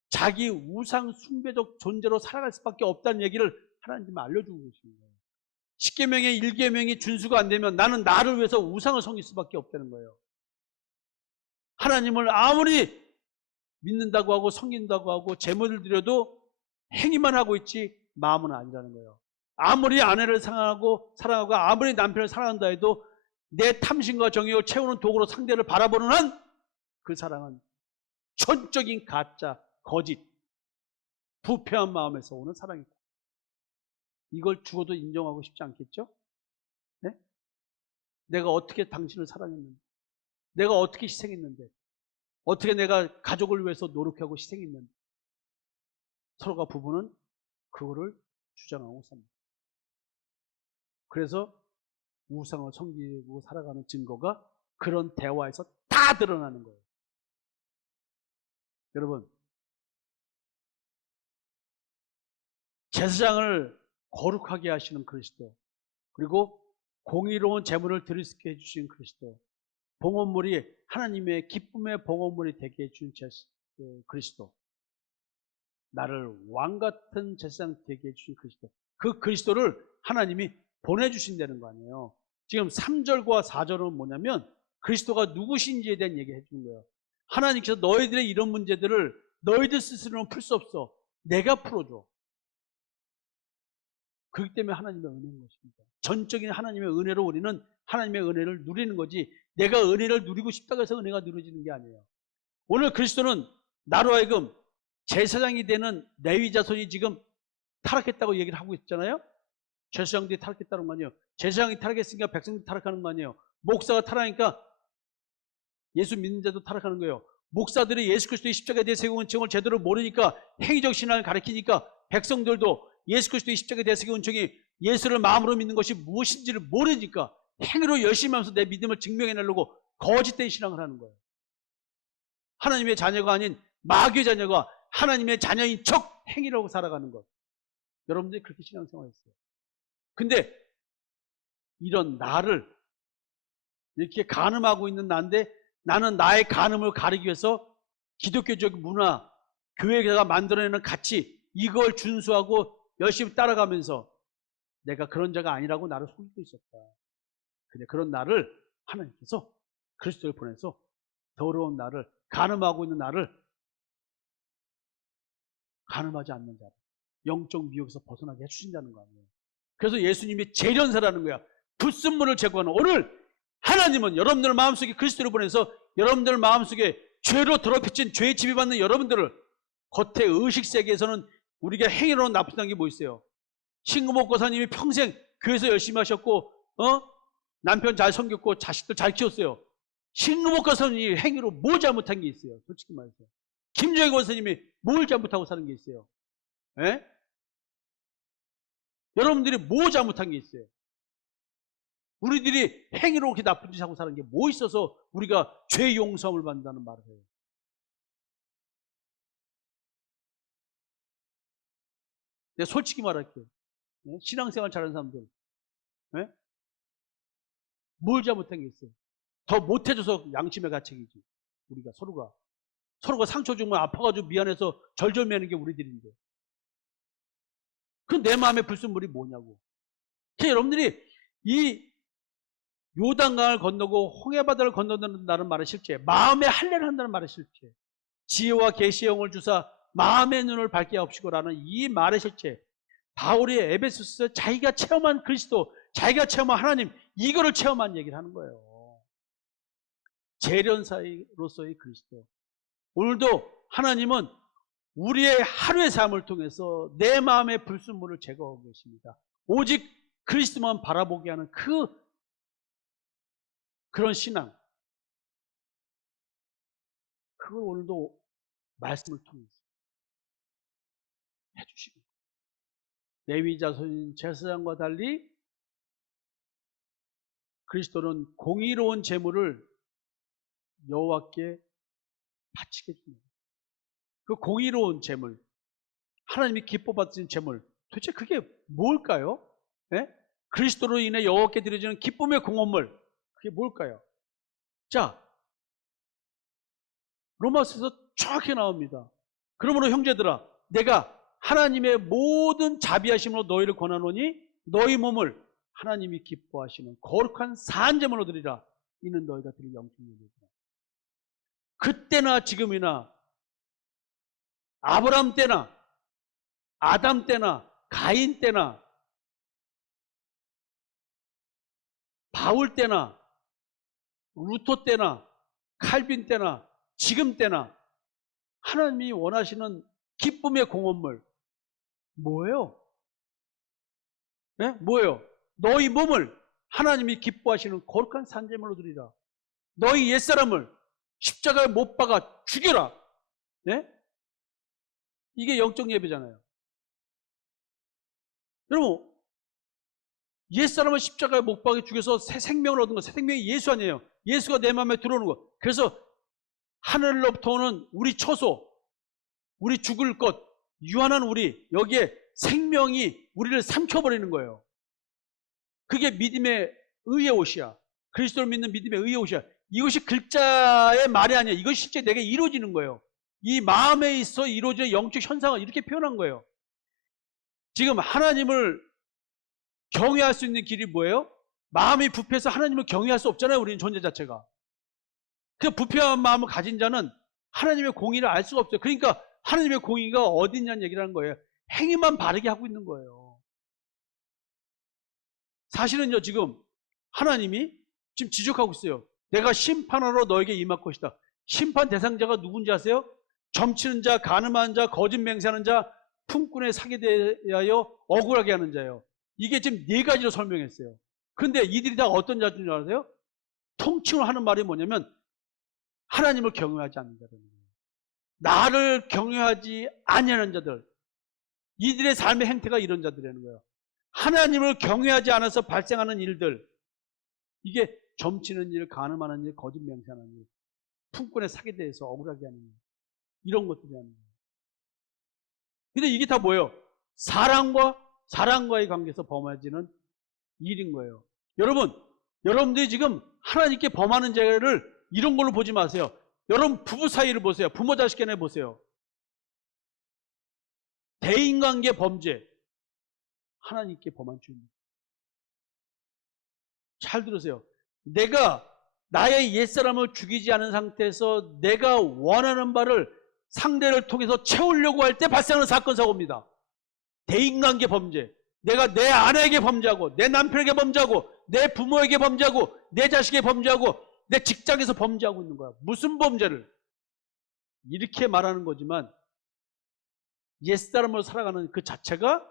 자기 우상 숭배적 존재로 살아갈 수밖에 없다는 얘기를 하나님은 알려주고 계십니다. 10계명의 1계명이 준수가 안 되면 나는 나를 위해서 우상을 섬길 수밖에 없다는 거예요. 하나님을 아무리 믿는다고 하고 섬긴다고 하고 제물을 드려도 행위만 하고 있지 마음은 아니라는 거예요. 아무리 아내를 사랑하고 아무리 남편을 사랑한다 해도 내 탐심과 정욕을 채우는 도구로 상대를 바라보는 한 그 사랑은 전적인 가짜, 거짓, 부패한 마음에서 오는 사랑이다. 이걸 죽어도 인정하고 싶지 않겠죠? 네? 내가 어떻게 당신을 사랑했는데, 내가 어떻게 희생했는데, 어떻게 내가 가족을 위해서 노력하고 희생했는지 서로가 부부는 그거를 주장하고 삽니다. 그래서 우상을 섬기고 살아가는 증거가 그런 대화에서 다 드러나는 거예요. 여러분, 제사장을 거룩하게 하시는 그리스도, 그리고 공의로운 제물을 드릴 수 있게 해주신 그리스도, 봉헌물이 하나님의 기쁨의 봉헌물이 되게 해준 그리스도, 나를 왕같은 제사장 되게 해주신 그리스도, 그 그리스도를 하나님이 보내주신다는 거 아니에요. 지금 3절과 4절은 뭐냐면 그리스도가 누구신지에 대한 얘기를 해주는 거예요. 하나님께서 너희들의 이런 문제들을 너희들 스스로는 풀 수 없어. 내가 풀어줘. 그렇기 때문에 하나님의 은혜인 것입니다. 전적인 하나님의 은혜로 우리는 하나님의 은혜를 누리는 거지, 내가 은혜를 누리고 싶다고 해서 은혜가 누려지는 게 아니에요. 오늘 그리스도는 나로 하여금 제사장이 되는 레위 자손이 지금 타락했다고 얘기를 하고 있잖아요. 제사장들이 타락했다는 거 아니에요. 제사장이 타락했으니까 백성들이 타락하는 거 아니에요. 목사가 타락하니까 예수 믿는 자도 타락하는 거예요. 목사들이 예수 그리스도의 십자가에 대해 세운 은총을 제대로 모르니까 행위적 신앙을 가르치니까 백성들도 예수 그리스도의 십자가에 대해 세운 은총이 예수를 마음으로 믿는 것이 무엇인지를 모르니까 행위로 열심히 하면서 내 믿음을 증명해내려고 거짓된 신앙을 하는 거예요. 하나님의 자녀가 아닌 마귀의 자녀가 하나님의 자녀인 척 행위라고 살아가는 것. 여러분들이 그렇게 신앙생활했어요. 근데 이런 나를 이렇게 간음하고 있는 나인데, 나는 나의 간음을 가리기 위해서 기독교적 문화, 교회가 만들어내는 가치, 이걸 준수하고 열심히 따라가면서 내가 그런 자가 아니라고 나를 속이고 있었다. 근데 그런 나를 하나님께서 그리스도를 보내서 더러운 나를, 간음하고 있는 나를 간음하지 않는 자를 영적 미혹에서 벗어나게 해주신다는 거 아니에요. 그래서 예수님이 재련사라는 거야. 불순물을 제거하는. 오늘 하나님은 여러분들 마음속에 그리스도를 보내서 여러분들 마음속에 죄로 더럽혀진 죄에 지배받는 여러분들을, 겉의 의식세계에서는 우리가 행위로 나쁘다는 게 뭐 있어요? 신금옥 고사님이 평생 교회에서 열심히 하셨고 남편 잘 섬겼고 자식들 잘 키웠어요. 신금옥 고사님이 행위로 뭐 잘못한 게 있어요? 솔직히 말해서. 김정희 고사님이 뭘 잘못하고 사는 게 있어요? 에? 여러분들이 뭐 잘못한 게 있어요? 우리들이 행위로 그렇게 나쁜 짓 하고 사는 게 뭐 있어서 우리가 죄 용서함을 받는다는 말을 해요? 내가 솔직히 말할게요. 신앙생활 잘하는 사람들 뭘 잘못한 게 있어요? 더 못해줘서 양심의 가책이지. 우리가 서로가 상처 주면 아파가지고 미안해서 절절매는 게 우리들인데, 그 내 마음의 불순물이 뭐냐고. 여러분들이 이 요단강을 건너고 홍해바다를 건너는다는 말의 실체, 마음의 할례를 한다는 말의 실체, 지혜와 계시의 영을 주사 마음의 눈을 밝게 하옵시고라는 이 말의 실체, 바울이 에베소서에서 자기가 체험한 그리스도, 자기가 체험한 하나님, 이거를 체험한 얘기를 하는 거예요. 재련사로서의 그리스도. 오늘도 하나님은 우리의 하루의 삶을 통해서 내 마음의 불순물을 제거하고 계십니다. 오직 그리스도만 바라보게 하는 그런 신앙, 그걸 오늘도 말씀을 통해서 해주십니다. 레위 자손인 제사장과 달리 그리스도는 공의로운 제물을 여호와께 바치게 해줍니다. 그 공의로운 제물, 하나님이 기뻐 받으신 제물, 도대체 그게 뭘까요? 예? 그리스도로 인해 여호와께 드려지는 기쁨의 공헌물, 그게 뭘까요? 자, 로마서에서 정확히 나옵니다. 그러므로 형제들아, 내가 하나님의 모든 자비하심으로 너희를 권하노니 너희 몸을 하나님이 기뻐하시는 거룩한 산제물로 드리라. 이는 너희가 드릴 영통이니라. 그때나 지금이나 아브라함 때나 아담 때나 가인 때나 바울 때나 루터 때나 칼빈 때나 지금 때나 하나님이 원하시는 기쁨의 공헌물 뭐예요? 네? 뭐예요? 너희 몸을 하나님이 기뻐하시는 거룩한 산제물로 드리라. 너희 옛사람을 십자가에 못 박아 죽여라. 네? 이게 영적 예배잖아요. 여러분, 옛사람을 십자가에 못 박아 죽여서 새 생명을 얻은 거, 새 생명이 예수 아니에요. 예수가 내 마음에 들어오는 거. 그래서 하늘로부터 오는 우리 처소, 우리 죽을 것, 유한한 우리, 여기에 생명이 우리를 삼켜버리는 거예요. 그게 믿음의 의의 옷이야. 그리스도를 믿는 믿음의 의의 옷이야. 이것이 글자의 말이 아니야. 이것이 실제 내게 이루어지는 거예요. 이 마음에 있어 이루어지는 영적 현상을 이렇게 표현한 거예요. 지금 하나님을 경외할 수 있는 길이 뭐예요? 마음이 부패해서 하나님을 경외할 수 없잖아요. 우리는 존재 자체가. 그 부패한 마음을 가진 자는 하나님의 공의를 알 수가 없어요. 그러니까 하나님의 공의가 어디 있냐는 얘기를 하는 거예요. 행위만 바르게 하고 있는 거예요. 사실은요, 지금 하나님이 지금 지적하고 있어요. 내가 심판하러 너에게 임할 것이다. 심판 대상자가 누군지 아세요? 점치는 자, 간음하는 자, 거짓 맹세하는 자, 품꾼에 사게 대하여 억울하게 하는 자예요. 이게 지금 네 가지로 설명했어요. 그런데 이들이 다 어떤 자인 줄 아세요? 통칭을 하는 말이 뭐냐면 하나님을 경외하지 않는 자들, 나를 경외하지 아니하는 자들, 이들의 삶의 행태가 이런 자들이라는 거예요. 하나님을 경외하지 않아서 발생하는 일들, 이게 점치는 일, 간음하는 일, 거짓 맹세하는 일, 품꾼에 사게 대해서 억울하게 하는 일, 이런 것들이라는 거예요. 근데 이게 다 뭐예요? 사랑과의 관계에서 범해지는 일인 거예요. 여러분들이 지금 하나님께 범하는 죄를 이런 걸로 보지 마세요. 여러분 부부 사이를 보세요. 부모 자식 간에 보세요. 대인관계 범죄, 하나님께 범한 죄입니다. 잘 들으세요. 내가 나의 옛사람을 죽이지 않은 상태에서 내가 원하는 바를 상대를 통해서 채우려고 할 때 발생하는 사건 사고입니다. 대인관계 범죄. 내가 내 아내에게 범죄하고, 내 남편에게 범죄하고, 내 부모에게 범죄하고, 내 자식에게 범죄하고, 내 직장에서 범죄하고 있는 거야. 무슨 범죄를? 이렇게 말하는 거지만 옛사람으로 살아가는 그 자체가,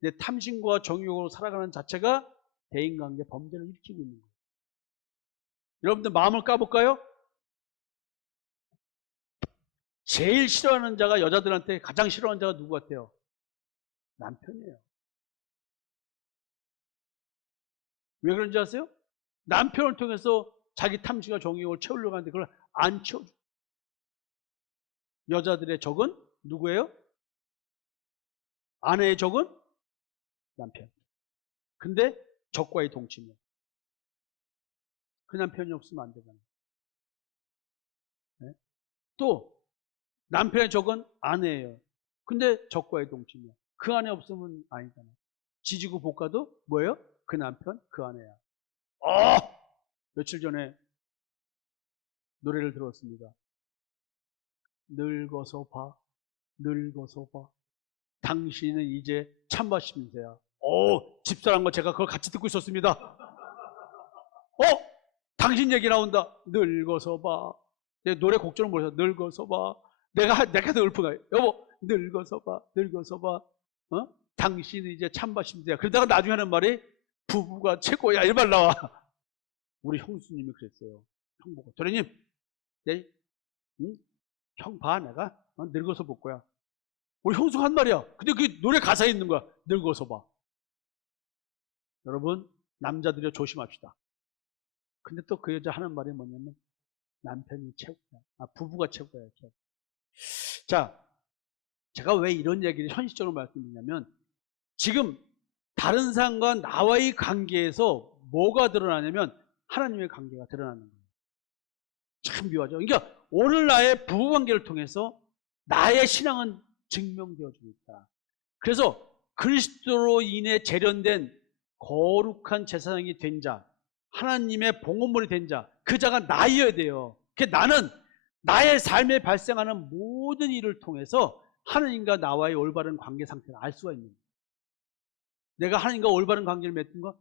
내 탐심과 정욕으로 살아가는 자체가 대인관계 범죄를 일으키고 있는 거예요. 여러분들 마음을 까볼까요? 제일 싫어하는 자가, 여자들한테 가장 싫어하는 자가 누구 같아요? 남편이에요. 왜 그런지 아세요? 남편을 통해서 자기 탐심과 정욕을 채우려고 하는데 그걸 안 채워줘. 여자들의 적은 누구예요? 아내의 적은 남편. 근데 적과의 동침이에요. 그 남편이 없으면 안 되잖아요. 네? 또 남편의 적은 아내예요. 근데 적과의 동침이에요. 그 아내 없으면 아니잖아요. 지지고 볶아도 뭐예요? 그 남편, 그 아내야. 며칠 전에 노래를 들었습니다. 늙어서 봐, 늙어서 봐. 당신은 이제 찬밥 심세야. 집사람과 제가 그걸 같이 듣고 있었습니다. 당신 얘기 나온다. 늙어서 봐. 내 노래 곡절은 뭐였어? 늙어서 봐. 내가 더 읊어가. 여보, 늙어서 봐, 늙어서 봐. 당신은 이제 찬밥 심세야. 그러다가 나중에 하는 말이 부부가 최고야. 이 말 나와. 우리 형수님이 그랬어요. 형 보고, 도련님, 형 봐, 내가 늙어서 볼 거야. 우리 형수가 한 말이야. 근데 그게 노래 가사에 있는 거야. 늙어서 봐. 여러분, 남자들이 조심합시다. 근데 또 그 여자 하는 말이 뭐냐면 남편이 최고야. 부부가 최고야. 최고. 자, 제가 왜 이런 얘기를 현실적으로 말씀드리냐면 지금 다른 사람과 나와의 관계에서 뭐가 드러나냐면 하나님의 관계가 드러나는 거예요. 참 묘하죠. 그러니까 오늘 나의 부부관계를 통해서 나의 신앙은 증명되어지고 있다. 그래서 그리스도로 인해 재련된 거룩한 제사장이 된 자, 하나님의 봉헌물이 된 자, 그 자가 나이어야 돼요. 나는 나의 삶에 발생하는 모든 일을 통해서 하나님과 나와의 올바른 관계 상태를 알 수가 있는 거예요. 내가 하나님과 올바른 관계를 맺은 거?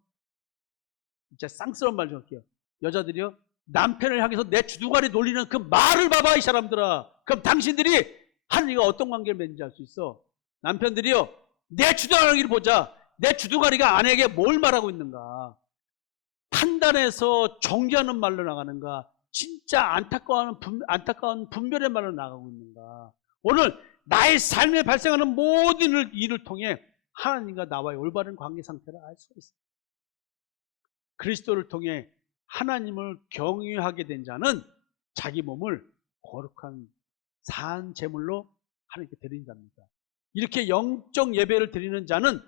진짜 쌍스러운 말 좀 할게요. 여자들이요, 남편을 향해서 내 주둥아리 놀리는 그 말을 봐봐, 이 사람들아. 그럼 당신들이 하나님과 어떤 관계를 맺는지 알 수 있어. 남편들이요, 내 주둥아리를 보자. 내 주둥아리가 아내에게 뭘 말하고 있는가. 판단해서 정죄하는 말로 나가는가, 진짜 안타까운 분별의 말로 나가고 있는가? 오늘 나의 삶에 발생하는 모든 일을 통해 하나님과 나와의 올바른 관계 상태를 알 수 있습니다. 그리스도를 통해 하나님을 경외하게 된 자는 자기 몸을 거룩한 산 제물로 하나님께 드린답니다. 이렇게 영적 예배를 드리는 자는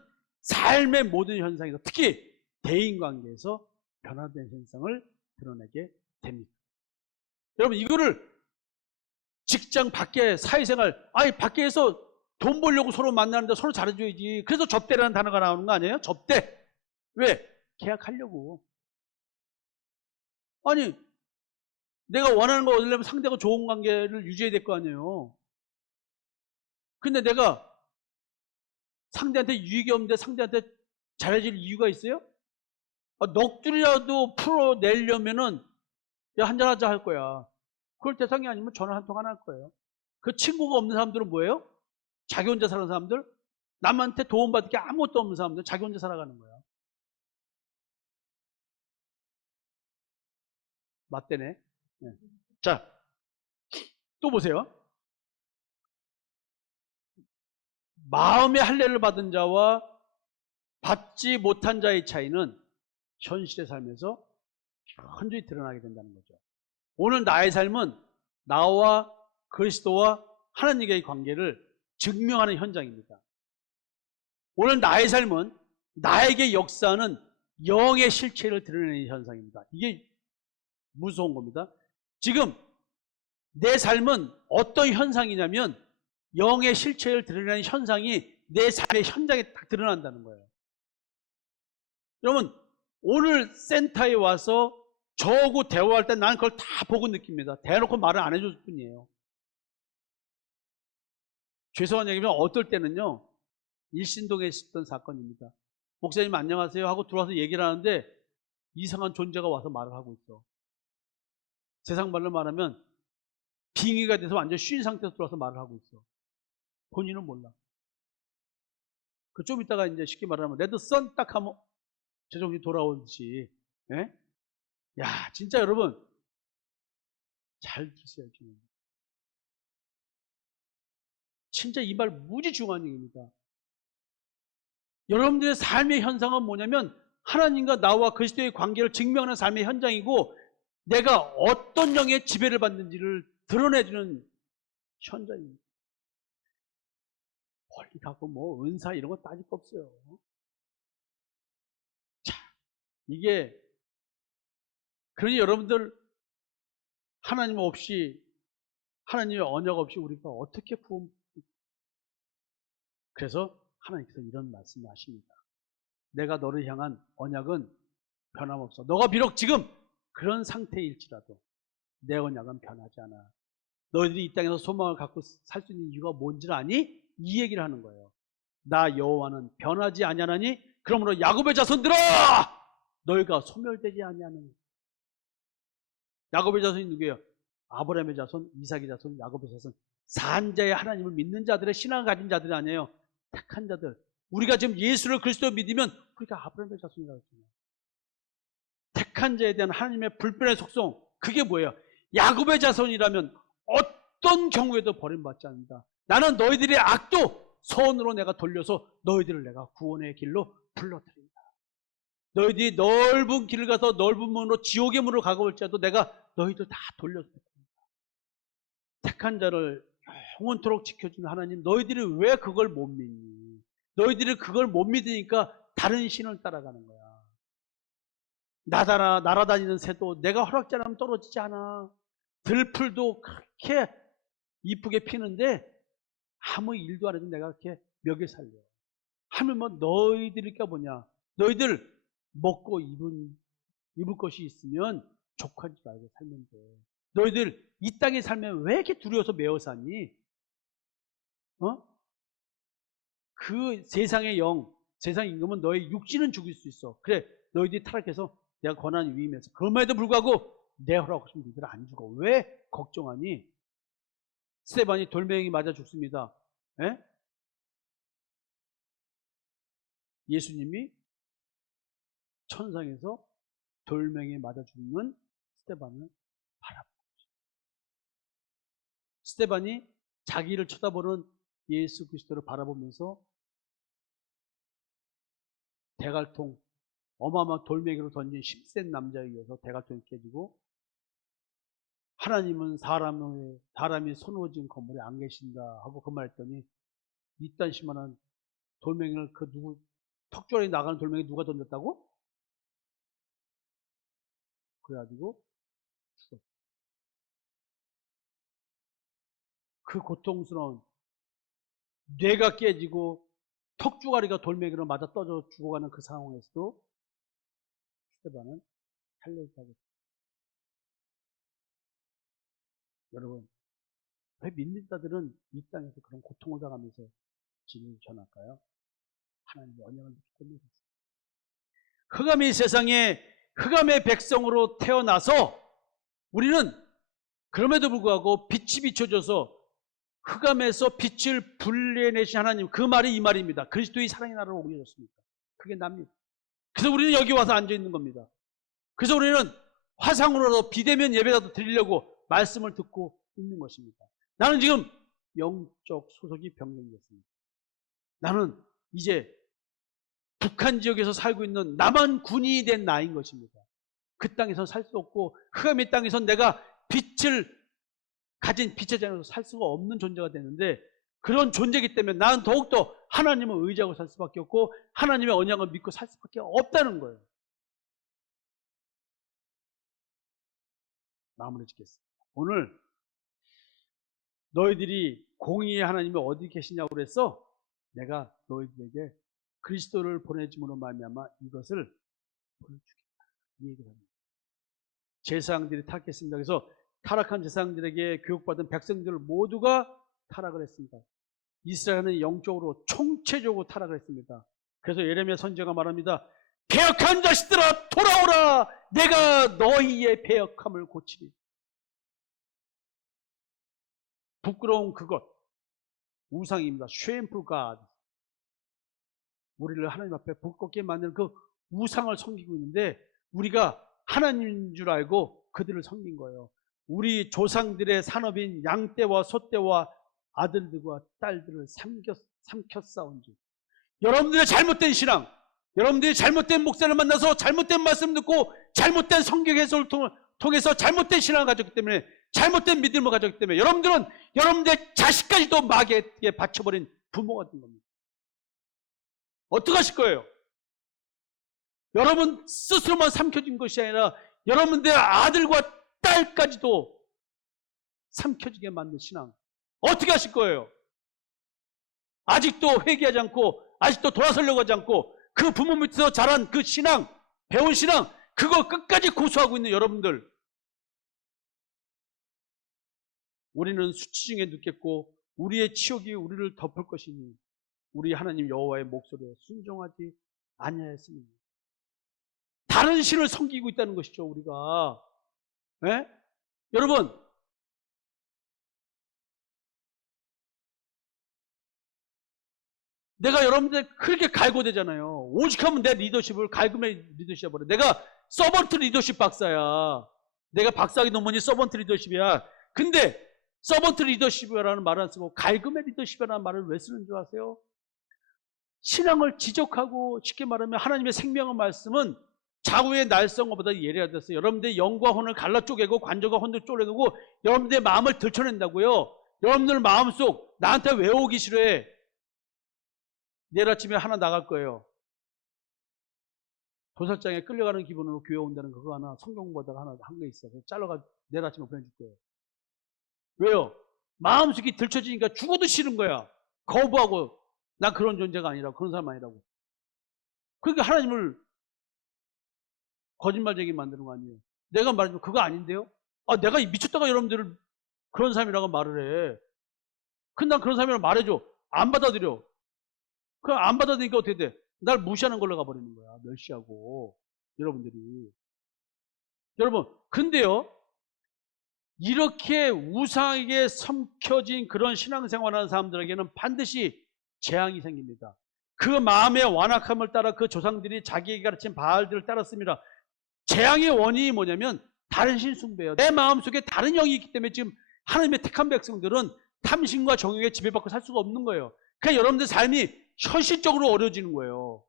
삶의 모든 현상에서, 특히 대인관계에서 변화된 현상을 드러내게 됩니다. 여러분, 이거를 직장 밖에 사회생활, 밖에서 돈 벌려고 서로 만나는데 서로 잘해줘야지. 그래서 접대라는 단어가 나오는 거 아니에요? 접대. 왜? 계약하려고. 아니, 내가 원하는 걸 얻으려면 상대가 좋은 관계를 유지해야 될 거 아니에요. 근데 내가 상대한테 유익이 없는데 상대한테 잘해줄 이유가 있어요? 넋 두리라도 풀어내려면은 야, 한잔하자 할 거야. 그럴 대상이 아니면 전화 한 통 안 할 거예요. 그 친구가 없는 사람들은 뭐예요? 자기 혼자 사는 사람들? 남한테 도움받을 게 아무것도 없는 사람들, 자기 혼자 살아가는 거야. 맞대네. 네. 자, 또 보세요. 마음의 할례를 받은 자와 받지 못한 자의 차이는 현실의 삶에서 현저히 드러나게 된다는 거죠. 오늘 나의 삶은 나와 그리스도와 하나님과의 관계를 증명하는 현장입니다. 오늘 나의 삶은 나에게 역사하는 영의 실체를 드러내는 현상입니다. 이게 무서운 겁니다. 지금 내 삶은 어떤 현상이냐면 영의 실체를 드러내는 현상이 내 삶의 현장에 딱 드러난다는 거예요. 여러분, 오늘 센터에 와서 저하고 대화할 때 나는 그걸 다 보고 느낍니다. 대놓고 말을 안 해줄 뿐이에요. 죄송한 얘기면 어떨 때는요, 일신동에 있었던 사건입니다. 목사님 안녕하세요 하고 들어와서 얘기를 하는데 이상한 존재가 와서 말을 하고 있어. 세상 말로 말하면 빙의가 돼서 완전 쉰 상태에서 들어와서 말을 하고 있어. 본인은 몰라. 그 좀 이따가 이제 쉽게 말하면 레드 선 딱 하면 제 정신 돌아오듯이. 예? 야, 진짜 여러분 잘 들으세요. 지금. 진짜 이 말 무지 중요한 얘기입니다. 여러분들의 삶의 현상은 뭐냐면 하나님과 나와 그리스도의 관계를 증명하는 삶의 현장이고, 내가 어떤 영의 지배를 받는지를 드러내주는 현장입니다. 멀리 가고 뭐 은사 이런 거 따질 거 없어요. 자, 이게 그러니 여러분들 하나님 없이, 하나님의 언약 없이 우리가 어떻게 구원? 그래서 하나님께서 이런 말씀을 하십니다. 내가 너를 향한 언약은 변함없어. 너가 비록 지금 그런 상태일지라도 내 언약은 변하지 않아. 너희들이 이 땅에서 소망을 갖고 살 수 있는 이유가 뭔지를 아니? 이 얘기를 하는 거예요. 나 여호와는 변하지 아니하나니 그러므로 야곱의 자손들아, 너희가 소멸되지 아니하는. 야곱의 자손이 누구예요? 아브라함의 자손, 이삭의 자손, 야곱의 자손. 산자의 하나님을 믿는 자들의 신앙을 가진 자들이 아니에요. 택한 자들. 우리가 지금 예수를 그리스도 믿으면 우리가 아브라함의 자손이라고 했잖아요. 택한 자에 대한 하나님의 불변의 속성, 그게 뭐예요? 야곱의 자손이라면 어떤 경우에도 버림받지 않는다. 나는 너희들의 악도 선으로 내가 돌려서 너희들을 내가 구원의 길로 불러드린다. 너희들이 넓은 길을 가서 넓은 문으로 지옥의 문으로 가고올지라도 내가 너희들 다 돌려드린다. 택한 자를 영원토록 지켜주는 하나님, 너희들이 왜 그걸 못 믿니? 너희들이 그걸 못 믿으니까 다른 신을 따라가는 거야. 날아다니는 새도 내가 허락지 않으면 떨어지지 않아. 들풀도 그렇게 이쁘게 피는데 아무 일도 안 해도 내가 그렇게 먹여 살려. 하면 뭐 너희들이니까 뭐냐? 너희들 먹고 입을 것이 있으면 족한 줄 알고 살면 돼. 너희들 이 땅에 살면 왜 이렇게 두려워서 매어 사니? 그 세상의 영, 세상 임금은 너희 육신은 죽일 수 있어. 그래, 너희들이 타락해서 내가 권한 위임해서 그럼에도 불구하고 내 허락 없으면 너희들 안 죽어. 왜 걱정하니? 스데반이 돌멩이 맞아 죽습니다. 예? 예수님이 천상에서 돌멩이 맞아 죽는 스데반을 바라보는 거죠. 스데반이 자기를 쳐다보는 예수 그리스도를 바라보면서 대갈통, 어마어마한 돌멩이로 던진 힘센 남자에 의해서 대갈통이 깨지고, 하나님은 사람이 손오진 건물에 안 계신다 하고 그 말했더니, 이딴 심한한 돌멩이를 턱줄에 나가는 돌멩이 누가 던졌다고? 그래가지고 죽었어. 그 고통스러운, 뇌가 깨지고 턱주가리가 돌멩이로 맞아 떠져 죽어가는 그 상황에서도 스데반은 살려있다고 했어요. 여러분, 왜 믿는 자들은 이 땅에서 그런 고통을 당하면서 진리를 전할까요? 하나님의 언약을 믿기 때문에 그렇습니다. 흑암이 세상에 흑암의 백성으로 태어나서 우리는 그럼에도 불구하고 빛이 비춰져서 흑암에서 빛을 분리해내신 하나님, 그 말이 이 말입니다. 그리스도의 사랑의 나라로 옮겨졌습니다. 그게 납니다. 그래서 우리는 여기 와서 앉아있는 겁니다. 그래서 우리는 화상으로라도 비대면 예배라도 드리려고 말씀을 듣고 있는 것입니다. 나는 지금 영적 소속이 변경됐습니다. 나는 이제 북한 지역에서 살고 있는 남한 군인이 된 나인 것입니다. 그 땅에서 살 수 없고 흑암의 땅에서 내가 빛을 가진 빛의 자녀로 살 수가 없는 존재가 되는데, 그런 존재이기 때문에 나는 더욱더 하나님을 의지하고 살 수밖에 없고 하나님의 언약을 믿고 살 수밖에 없다는 거예요. 마무리 짓겠습니다. 오늘 너희들이 공의의 하나님이 어디 계시냐고 그래서 내가 너희들에게 그리스도를 보내줌으로 말미암아 이것을 보여주겠다, 이 얘기를 합니다. 제사장들이 타락했습니다. 그래서 타락한 제사장들에게 교육받은 백성들 모두가 타락을 했습니다. 이스라엘은 영적으로 총체적으로 타락을 했습니다. 그래서 예레미야 선지자가 말합니다. 배역한 자식들아 돌아오라, 내가 너희의 배역함을 고치리. 부끄러운 그것, 우상입니다. 쉐임풀 갓. 우리를 하나님 앞에 부끄럽게 만드는 그 우상을 섬기고 있는데, 우리가 하나님인 줄 알고 그들을 섬긴 거예요. 우리 조상들의 산업인 양떼와 소떼와 아들들과 딸들을 삼켜 싸운 줄. 여러분들의 잘못된 신앙, 여러분들이 잘못된 목사를 만나서 잘못된 말씀 듣고 잘못된 성경 해석을 통해서 잘못된 신앙을 가졌기 때문에, 잘못된 믿음을 가졌기 때문에 여러분들은 여러분들의 자식까지도 마귀에게 바쳐버린 부모가 된 겁니다. 어떻게 하실 거예요? 여러분 스스로만 삼켜진 것이 아니라 여러분들의 아들과 딸까지도 삼켜지게 만든 신앙, 어떻게 하실 거예요? 아직도 회개하지 않고, 아직도 돌아서려고 하지 않고, 그 부모 밑에서 자란 그 신앙, 배운 신앙, 그거 끝까지 고수하고 있는 여러분들, 우리는 수치 중에 눕겠고 우리의 치욕이 우리를 덮을 것이니 우리 하나님 여호와의 목소리에 순종하지 아니하였습니다. 다른 신을 섬기고 있다는 것이죠, 우리가. 네? 여러분, 내가 여러분들 그렇게 갈고대잖아요. 오직하면 내 리더십을 갈굼의 리더십이야 버려. 내가 서번트 리더십 박사야. 내가 박사학위 논문이 서번트 리더십이야. 근데 서번트 리더십이라는 말을 안 쓰고 갈굼의 리더십이라는 말을 왜 쓰는 줄 아세요? 신앙을 지적하고, 쉽게 말하면 하나님의 생명의 말씀은 자구의 날성어보다 예리하다서 여러분들의 영과 혼을 갈라 쪼개고 관절과 혼을 쪼개고 여러분들의 마음을 들춰낸다고요. 여러분들 마음속 나한테 왜 오기 싫어해? 내일 아침에 하나 나갈 거예요. 도살장에 끌려가는 기분으로 교회 온다는 거, 그거 하나 성경 보다가 하나 한 게 있어요. 잘라가 내일 아침에 보내줄 거예요. 왜요? 마음속이 들춰지니까 죽어도 싫은 거야. 거부하고, 난 그런 존재가 아니라고, 그런 사람 아니라고. 그러니까 하나님을 거짓말쟁이 만드는 거 아니에요. 내가 말해주면 그거 아닌데요? 아, 내가 미쳤다가 여러분들을 그런 사람이라고 말을 해. 근데 난 그런 사람이라고 말해줘. 안 받아들여. 그럼 안 받아들이니까 어떻게 돼? 날 무시하는 걸로 가버리는 거야. 멸시하고, 여러분들이. 여러분, 근데요, 이렇게 우상에게 섬겨진 그런 신앙생활하는 사람들에게는 반드시 재앙이 생깁니다. 그 마음의 완악함을 따라 그 조상들이 자기에게 가르친 바알들을 따랐습니다. 재앙의 원인이 뭐냐면 다른 신 숭배예요. 내 마음속에 다른 영이 있기 때문에 지금 하나님의 택한 백성들은 탐심과 정욕에 지배받고 살 수가 없는 거예요. 그러니까 여러분들 삶이 현실적으로 어려워지는 거예요.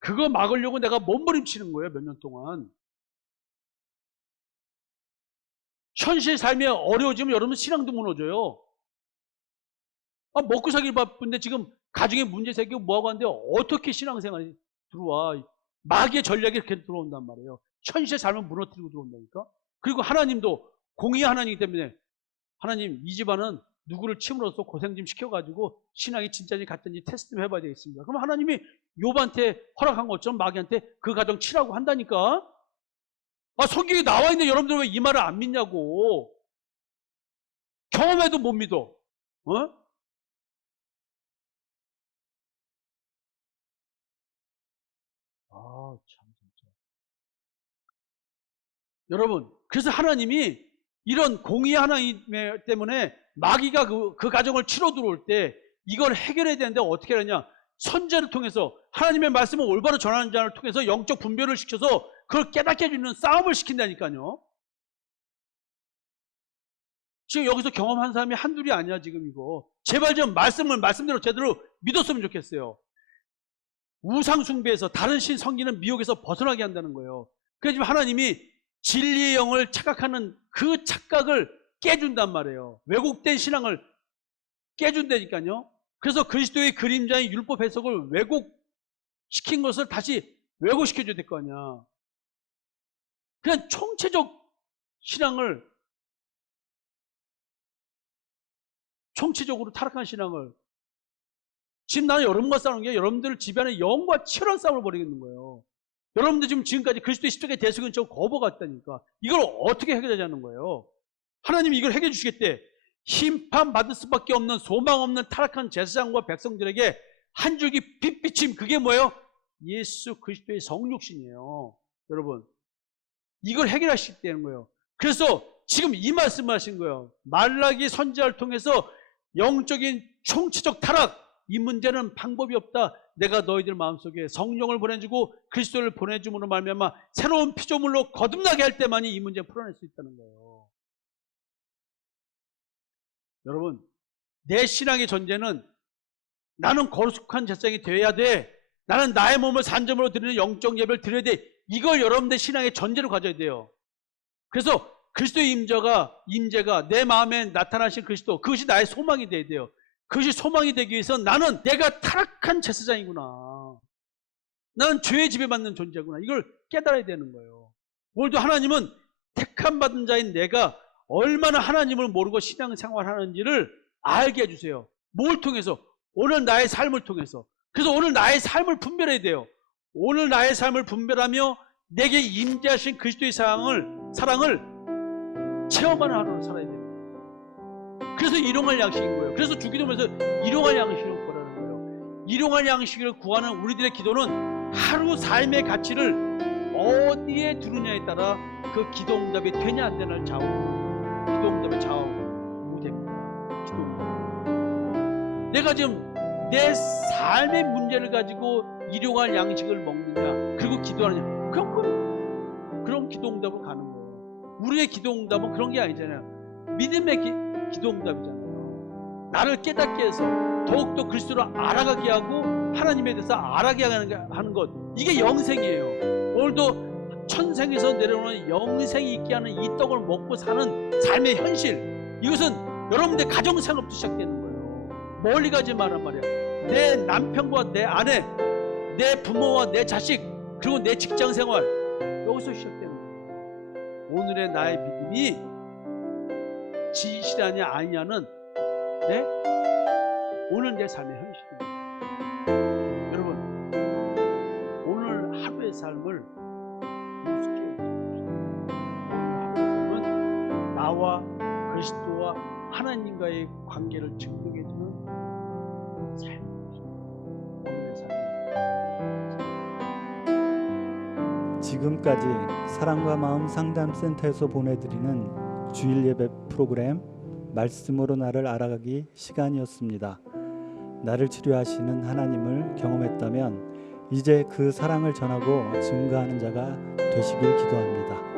그거 막으려고 내가 몸부림치는 거예요. 몇 년 동안. 현실 삶이 어려워지면 여러분 신앙도 무너져요. 먹고 살기 바쁜데 지금 가정에 문제 생기고 뭐하고 하는데 어떻게 신앙생활이 들어와. 마귀의 전략이 이렇게 들어온단 말이에요. 현실 삶을 무너뜨리고 들어온다니까. 그리고 하나님도 공의 하나님이기 때문에 하나님 이 집안은 누구를 침으로써 고생 좀 시켜가지고 신앙이 진짜인지 가짜인지 테스트 좀 해봐야 되겠습니다. 그럼 하나님이 욥한테 허락한 것처럼 마귀한테 그 가정 치라고 한다니까. 성경에 나와 있는데 여러분들 왜 이 말을 안 믿냐고. 경험해도 못 믿어. 참 진짜. 여러분, 그래서 하나님이 이런 공의 하나님 때문에 마귀가 그 가정을 치러 들어올 때 이걸 해결해야 되는데 어떻게 하느냐. 선제를 통해서 하나님의 말씀을 올바로 전하는 자를 통해서 영적 분별을 시켜서 그걸 깨닫게 해주는 싸움을 시킨다니까요. 지금 여기서 경험한 사람이 한둘이 아니야 지금 이거. 제발 좀 말씀대로 제대로 믿었으면 좋겠어요. 우상 숭배에서 다른 신 섬기는 미혹에서 벗어나게 한다는 거예요. 그래서 지금 하나님이 진리의 영을 착각하는 그 착각을 깨준단 말이에요. 왜곡된 신앙을 깨준다니까요. 그래서 그리스도의 그림자인 율법 해석을 왜곡시킨 것을 다시 왜곡시켜줘야 될 거 아니야. 그냥 총체적 신앙을, 총체적으로 타락한 신앙을, 지금 나는 여러분과 싸우는 게 여러분들 집안의 영과 치열한 싸움을 벌이겠는 거예요. 여러분들 지금까지 그리스도의 십자가의 대속은 좀 거부갔다니까. 이걸 어떻게 해결하자는 거예요? 하나님이 이걸 해결해 주시겠대. 심판받을 수밖에 없는 소망 없는 타락한 제사장과 백성들에게 한 줄기 빛 비침. 그게 뭐예요? 예수 그리스도의 성육신이에요. 여러분, 이걸 해결하시겠다는 거예요. 그래서 지금 이 말씀을 하신 거예요. 말라기 선지자를 통해서 영적인 총체적 타락, 이 문제는 방법이 없다. 내가 너희들 마음속에 성령을 보내주고 그리스도를 보내줌으로 말미암아 새로운 피조물로 거듭나게 할 때만이 이 문제를 풀어낼 수 있다는 거예요. 여러분, 내 신앙의 전제는 나는 거룩한 제사장이 되어야 돼. 나는 나의 몸을 산점으로 드리는 영적 예배를 드려야 돼. 이걸 여러분들 신앙의 전제로 가져야 돼요. 그래서 그리스도의 임재가 내 마음에 나타나신 그리스도, 그것이 나의 소망이 돼야 돼요. 그것이 소망이 되기 위해서 나는 내가 타락한 제사장이구나. 나는 죄의 지배받는 존재구나. 이걸 깨달아야 되는 거예요. 오늘도 하나님은 택함 받은 자인 내가 얼마나 하나님을 모르고 신앙생활하는지를 알게 해주세요. 뭘 통해서? 오늘 나의 삶을 통해서. 그래서 오늘 나의 삶을 분별해야 돼요. 오늘 나의 삶을 분별하며 내게 임재하신 그리스도의 사랑을 체험하는 하루를 살아야 돼요. 그래서 일용할 양식인 거예요. 그래서 주기도면서 일용할 양식을 구하라는 거예요. 일용할 양식을 구하는 우리들의 기도는 하루 삶의 가치를 어디에 두느냐에 따라 그 기도 응답이 되냐 안 되냐를 기도 응답의 좌우가 됩니다. 기도 응답. 내가 지금 내 삶의 문제를 가지고 일용할 양식을 먹느냐 그리고 기도하느냐, 그럼 기도 응답으로 가는 거예요. 우리의 기도 응답은 그런 게 아니잖아요. 믿음의 기도 응답이잖아요. 나를 깨닫게 해서 더욱더 그리스도를 알아가게 하고 하나님에 대해서 알아가게 하는 것, 이게 영생이에요. 오늘도 천생에서 내려오는 영생이 있게 하는 이 떡을 먹고 사는 삶의 현실, 이것은 여러분들 가정생활부터 시작되는 거예요. 멀리 가지 말란 말이야. 내 남편과 내 아내, 내 부모와 내 자식, 그리고 내 직장생활, 여기서 시작되는 거예요. 오늘의 나의 믿음이 진실하냐 아니냐는 오늘 내 삶의 현실입니다. 여러분, 오늘 하루의 삶을 우습게 여기십시오. 오늘 하루의 삶은 나와 그리스도와 하나님과의 관계를 증명해주는 삶입니다. 오늘의 삶입니다. 지금까지 사랑과 마음 상담센터에서 보내드리는 주일 예배 프로그램 말씀으로 나를 알아가기 시간이었습니다. 나를 치료하시는 하나님을 경험했다면 이제 그 사랑을 전하고 증거하는 자가 되시길 기도합니다.